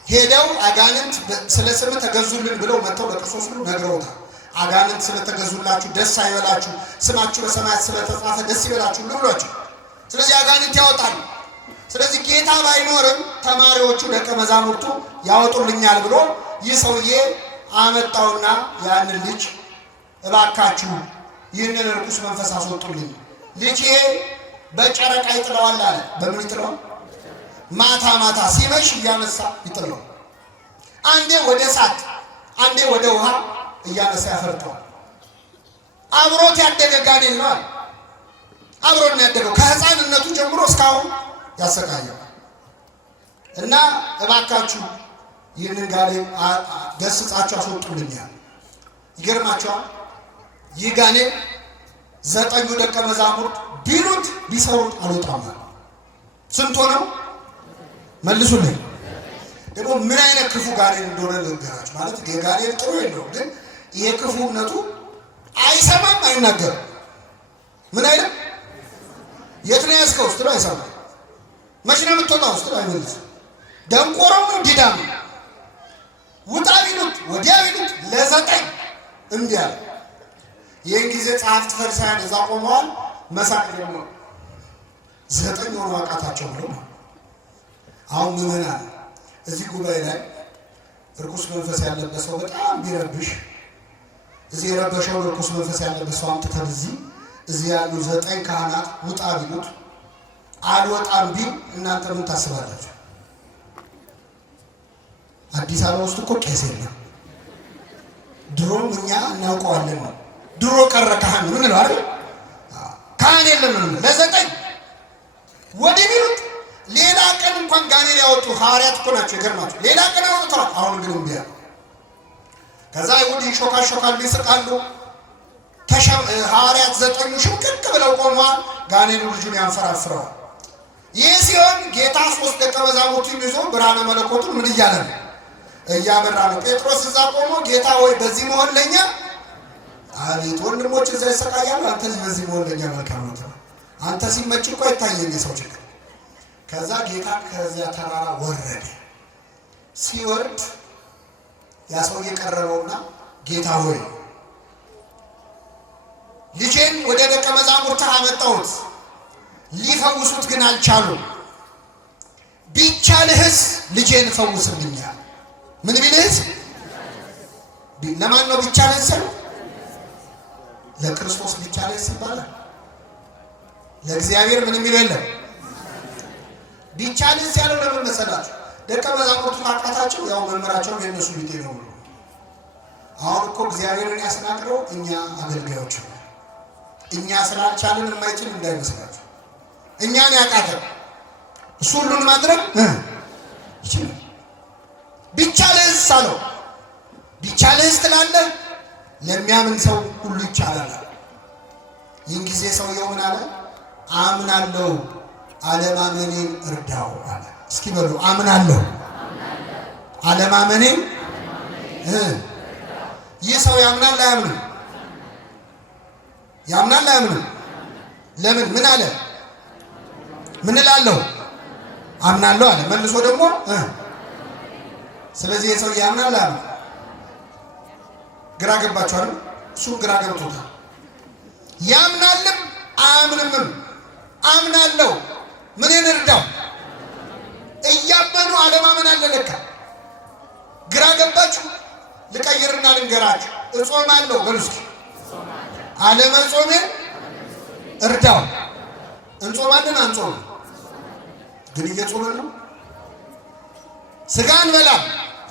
ሄደው አጋንንት ስለ ስም ተገዙልን ብለው መጥተው ለክርስቶስ ነግረውታል። አጋንንት ስለተገዙላችሁ ደስ አይበላችሁ፣ ስማችሁ በሰማያት ስለተጻፈ ደስ ይበላችሁ ብሏቸው። ስለዚህ አጋንንት ያወጣሉ። ስለዚህ ጌታ ባይኖርም ተማሪዎቹ ደቀ መዛሙርቱ ያወጡልኛል ብሎ ይህ ሰውዬ አመጣውና ያንን ልጅ እባካችሁ ይህንን ርኩስ መንፈስ አስወጡልኝ፣ ልጄ በጨረቃ ይጥለዋል አለ። በምን ይጥለዋል? ማታ ማታ ሲመሽ እያነሳ ይጥለዋል። አንዴ ወደ እሳት አንዴ ወደ ውሃ እያነሳ ያፈርጠዋል። አብሮት ያደገ ጋኔን ነው አለ። አብሮን ያደገው ከህፃንነቱ ጀምሮ እስካሁን ያሰቃየው እና እባካችሁ ይህንን ጋኔን ገስጻችሁ አስወጡልኛል። ይገርማችኋል። ይህ ጋኔን 9 ደቀ መዛሙርት ቢሉት ቢሰሩት አልወጣም። ስንት ሆነው? መልሱልኝ። ደግሞ ምን አይነት ክፉ ጋኔን እንደሆነ ልንገራችሁ። ማለት የጋኔን ጥሩ የለው፣ ግን ይሄ ክፉነቱ አይሰማም፣ አይናገርም። ምን አይነት የት ነው ያዝከው ስትሉ አይሰማም። መች ነው የምትወጣው ስትሉ አይመልስም። ደንቆሮም ነው፣ ዲዳም ነው። ውጣ ቢሉት ወዲያ ቢሉት ለ9 እምቢ አለ። ይህን ጊዜ ጸሐፍት ፈሪሳውያን እዛ ቆመዋል። መሳቅ ደግሞ 9 ሆኖ አቃታቸው ብለው ነው። አሁን ምዕመናን እዚህ ጉባኤ ላይ ርኩስ መንፈስ ያለበት ሰው በጣም ቢረብሽ፣ እዚህ የረበሸውን ርኩስ መንፈስ ያለበት ሰው አምጥተን እዚህ ያሉ 9 ካህናት ውጣ ቢሉት አልወጣም ቢል እናንተ ምን ታስባላችሁ? አዲስ አበባ ውስጥ እኮ ቄስ የለም። ድሮም እኛ እናውቀዋለን ነው። ድሮ ቀረ ካህን ምን ነው አይደል? ካህን የለም ነው ለ9 ወዲህ ቢሉት ሌላ ቀን እንኳን ጋኔን ያወጡ ሐዋርያት እኮ ናቸው። ይገርማቸው። ሌላ ቀን ያወጡታል። አሁን ግን እምቢ አሉ። ከዛ ይሁድ ይሾካሾካሉ፣ ይስቃሉ። ሐዋርያት 9 ሽምቅቅ ብለው ቆመዋል። ጋኔኑ ልጁን ያንፈራፍረዋል። ይህ ሲሆን ጌታ 3 ደቀ መዛሙርቱን ይዞ ብርሃነ መለኮቱን ምን እያለ ነው? እያበራ ነው። ጴጥሮስ እዛ ቆሞ ጌታ ወይ በዚህ መሆን ለኛ፣ አቤት ወንድሞች እዛ ይሰቃያሉ፣ አንተ በዚህ መሆን ለኛ መልካም ነው። አንተ ሲመች እኮ አይታየኝ የሰው ችግር። ከዛ ጌታ ከዚያ ተራራ ወረደ። ሲወርድ ያ ሰው የቀረበውና ጌታ ሆይ ልጄን ወደ ደቀ መዛሙርት አመጣሁት፣ ሊፈውሱት ግን አልቻሉም። ቢቻ ቢቻልህስ ልጄን ፈውስልኛል። ምን ቢልህስ? ለማን ነው ቢቻልህስ? ለክርስቶስ ቢቻልህስ ይባላል። ለእግዚአብሔር ምን የሚለው የለም። ቢቻልህስ ያለው ለምን መሰላችሁ? ደቀ መዛሙርቱ ታቃታቸው፣ ያው መምህራቸው የነሱ ቢጤ ነው። አሁን እኮ እግዚአብሔርን ያስናቅረው እኛ አገልጋዮች ነው። እኛ ስላልቻልን የማይችል እንዳይመስላችሁ። እኛን ያቃተን እሱ ሁሉን ማድረግ ይችላል። ቢቻልህስ አለው። ቢቻልህስ ትላለህ? ለሚያምን ሰው ሁሉ ይቻላል። ይህን ጊዜ ሰውየው ምን አለ? አምናለሁ፣ አለማመኔን እርዳው አለ። እስኪ በሉ አምናለሁ፣ አለማመኔን። ይህ ሰው ያምናል አያምንም? ያምናል አያምንም? ለምን? ምን አለ? ምን እላለሁ? አምናለሁ አለ። መልሶ ደግሞ ስለዚህ የሰው ያምናል አያምንም? ግራ ገባችኋል? እሱ ግራ ገብቶታል። ያምናልም አያምንምም። አምናለሁ፣ ምንን እርዳው? እያመኑ አለማመን አለ ለካ። ግራ ገባችሁ? ልቀይርና ልንገራችሁ። እጾማለሁ በሉ እስኪ። አለመጾሜን እርዳው። እንጾማለን አንጾም ግን እየጾመን ነው። ስጋ እንበላም፣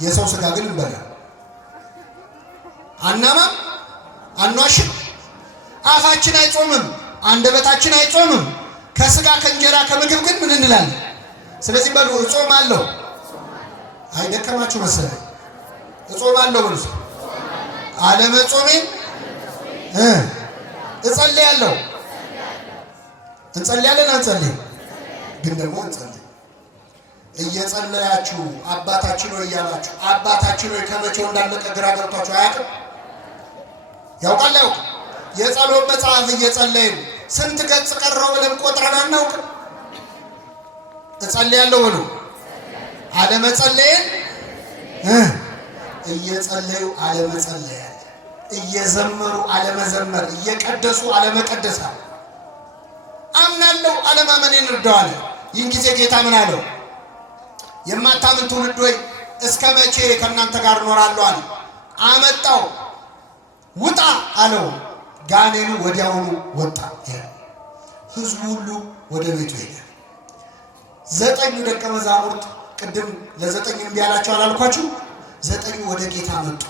የሰው ስጋ ግን እንበላም። አናማም፣ አንዋሽም። አፋችን አይጾምም፣ አንደበታችን አይጾምም። ከስጋ ከእንጀራ ከምግብ ግን ምን እንላለን? ስለዚህ በሉ እጾማለሁ። አይደከማችሁ መሰለኝ። እጾማለሁ በሉ። አለመጾሜን እጸልያለሁ። እንጸልያለን አንጸልይም? ግን ደግሞ እንጸልይ። እየጸለያችሁ አባታችን ሆይ እያላችሁ አባታችን ሆይ ከመቼው እንዳለቀ ግራ ገብቷችሁ አያውቅም? ያውቃል አያውቅም? የጸሎት መጽሐፍ እየጸለይን ስንት ገጽ ቀረው ብለን ቆጥረን አናውቅም? እጸልያለሁ በሉ። አለመጸለይን እየጸለዩ አለመጸለይ፣ እየዘመሩ አለመዘመር፣ እየቀደሱ አለመቀደስ። አምናለሁ አለማመኔን እርዳዋለሁ። ይህን ጊዜ ጌታ ምን አለው? የማታምን ትውልድ ሆይ እስከ መቼ ከእናንተ ጋር እኖራለሁ አለ። አመጣው፣ ውጣ አለው። ጋኔኑ ወዲያውኑ ወጣ። ህዝቡ ሁሉ ወደ ቤቱ ሄደ። 9 ደቀ መዛሙርት ቅድም ለ9 እምቢ አላቸው አላልኳችሁ? 9 ወደ ጌታ መጡ።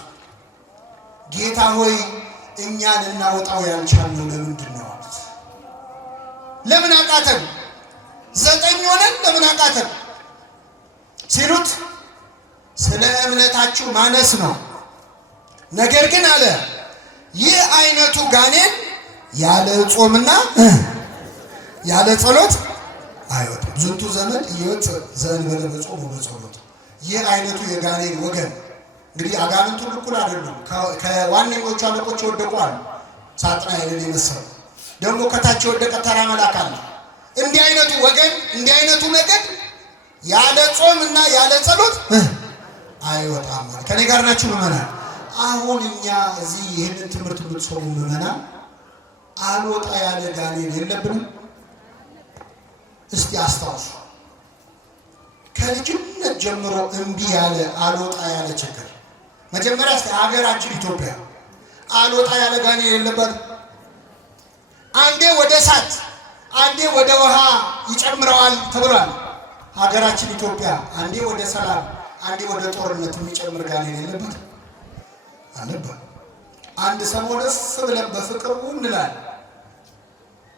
ጌታ ሆይ እኛ ልናወጣው ያልቻልነው ለምንድን ነው አሉት። ለምን አቃተን? 9 ሆነን ለምን አቃተን ሲሉት ስለ እምነታችሁ ማነስ ነው። ነገር ግን አለ ይህ አይነቱ ጋኔን ያለ ጾምና ያለ ጸሎት አይወጣም። ዝንቱ ዘመን ይወጥ ዘእንበለ በጾም ወበጸሎት። ይህ አይነቱ የጋኔን ወገን እንግዲህ አጋንንቱ እኩል አይደሉም። ከዋነኞቹ አለቆች ወደቁ አሉ። ሳጥናኤልን የመሰሉ ደግሞ ከታች ወደቀ ተራ መልአክ አለ። እንዲህ አይነቱ ወገን እንዲህ አይነቱ ነገድ ያለ ጾም እና ያለ ጸሎት አይወጣም። ከኔ ጋር ናችሁ ምዕመናን? አሁን እኛ እዚህ ይህንን ትምህርት የምትሰሙ ምዕመናን አልወጣ ያለ ጋኔን የለብንም? እስቲ አስታውሱ። ከልጅነት ጀምሮ እምቢ ያለ አልወጣ ያለ ችግር መጀመሪያ እስቲ ሀገራችን ኢትዮጵያ አልወጣ ያለ ጋኔን የለባት? አንዴ ወደ እሳት አንዴ ወደ ውሃ ይጨምረዋል ተብሏል። ሀገራችን ኢትዮጵያ አንዴ ወደ ሰላም አንዴ ወደ ጦርነት የሚጨምር ጋኔን የለባት? አለባት። አንድ ሰሞን እፍ ብለን በፍቅር እንላለን፣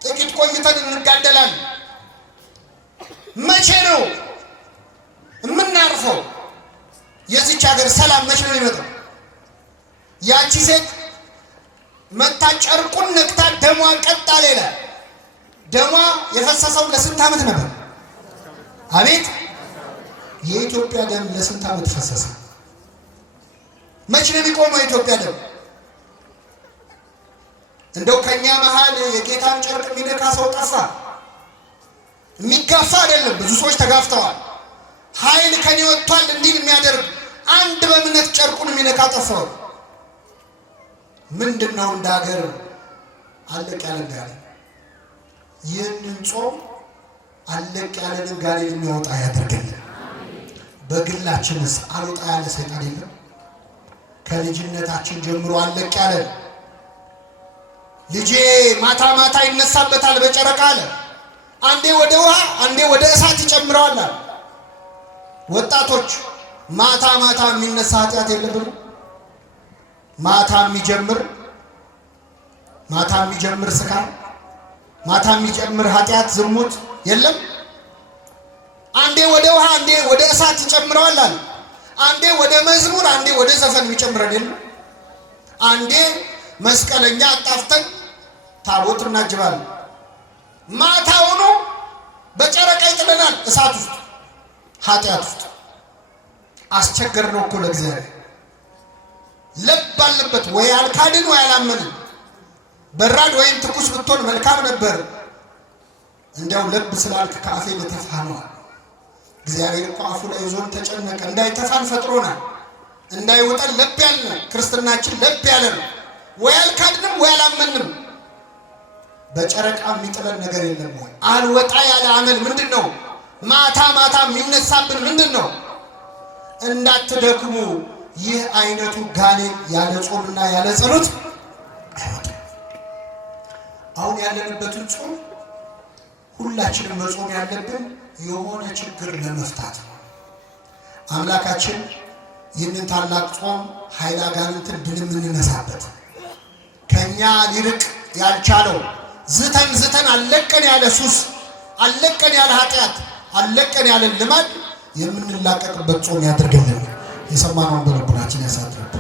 ጥቂት ቆይተን እንጋደላለን። መቼ ነው የምናርፈው? የዚች ሀገር ሰላም መቼ ነው የሚመጣው? ያቺ ሴት መታ ጨርቁን ነክታ ደሟን ቀጣ። ሌላ ደሟ የፈሰሰው ለስንት ዓመት ነበር? አቤት! የኢትዮጵያ ደም ለስንት ዓመት ፈሰሰ? መቼ ነው የሚቆመው የኢትዮጵያ ደም? እንደው ከኛ መሃል የጌታን ጨርቅ የሚነካ ሰው ጠፋ? የሚጋፋ አይደለም፣ ብዙ ሰዎች ተጋፍተዋል። ኃይል ከኔ ወጥቷል እንዲህ የሚያደርግ አንድ በእምነት ጨርቁን የሚነካ ጠፋው። ምንድነው? እንደ ሀገር አለቅ ያለን ጋኔን። ይህንን ጾም አለቅ ያለንን ጋኔን የሚያወጣ ያደርግልን። በግላችንስ አልወጣ ያለ ሰይጣን የለም? ከልጅነታችን ጀምሮ አለቅ ያለ ልጄ ማታ ማታ ይነሳበታል በጨረቃ አለ። አንዴ ወደ ውሃ አንዴ ወደ እሳት ይጨምረዋል አለ። ወጣቶች ማታ ማታ የሚነሳ ኃጢአት የለብንም? ማታ የሚጀምር ስካር፣ ማታ የሚጀምር ኃጢአት ዝሙት የለም? አንዴ ወደ ውሃ አንዴ ወደ እሳት ይጨምረዋል አለ። አንዴ ወደ መዝሙር አንዴ ወደ ዘፈን የሚጨምረን የለም? አንዴ መስቀለኛ አጣፍተን ታቦት እናጅባለን። ማታ ሆኖ በጨረቃ ይጥለናል እሳት ውስጥ ኃጢአት ውስጥ። አስቸገር ነው እኮ ለእግዚአብሔር። ለብ አለበት ወይ አልካድን ወይ አላመንን። በራድ ወይም ትኩስ ብትሆን መልካም ነበር። እንዲያው ለብ ስላልክ ከአፌ ልተፋ ነው። እግዚአብሔር እኮ አፉ ላይ ይዞን ተጨነቀ። እንዳይተፋን ፈጥሮናል። እንዳይወጣን ለብ ያለ ክርስትናችን ለብ ያለ ነው። ወይ አልካድንም ወይ አላመንም። በጨረቃ የሚጥለን ነገር የለም ወይ? አልወጣ ያለ አመል ምንድነው? ማታ ማታ የሚነሳብን ምንድነው? እንዳትደክሙ ይህ አይነቱ ጋኔን ያለ ጾምና ያለ ጸሎት አይወጣም። አሁን ያለንበትን ጾም ሁላችንም መጾም ያለብን የሆነ ችግር ለመፍታት ነው። አምላካችን ይህንን ታላቅ ጾም ኃይለ አጋንንትን ድል የምንነሳበት ከኛ ሊርቅ ያልቻለው ዝተን አለቀን ያለ ሱስ፣ አለቀን ያለ ኃጢአት፣ አለቀን ያለ ልማድ የምንላቀቅበት ጾም ያድርግልን። የሰማነውን በልቡናችን ያሳድርብን።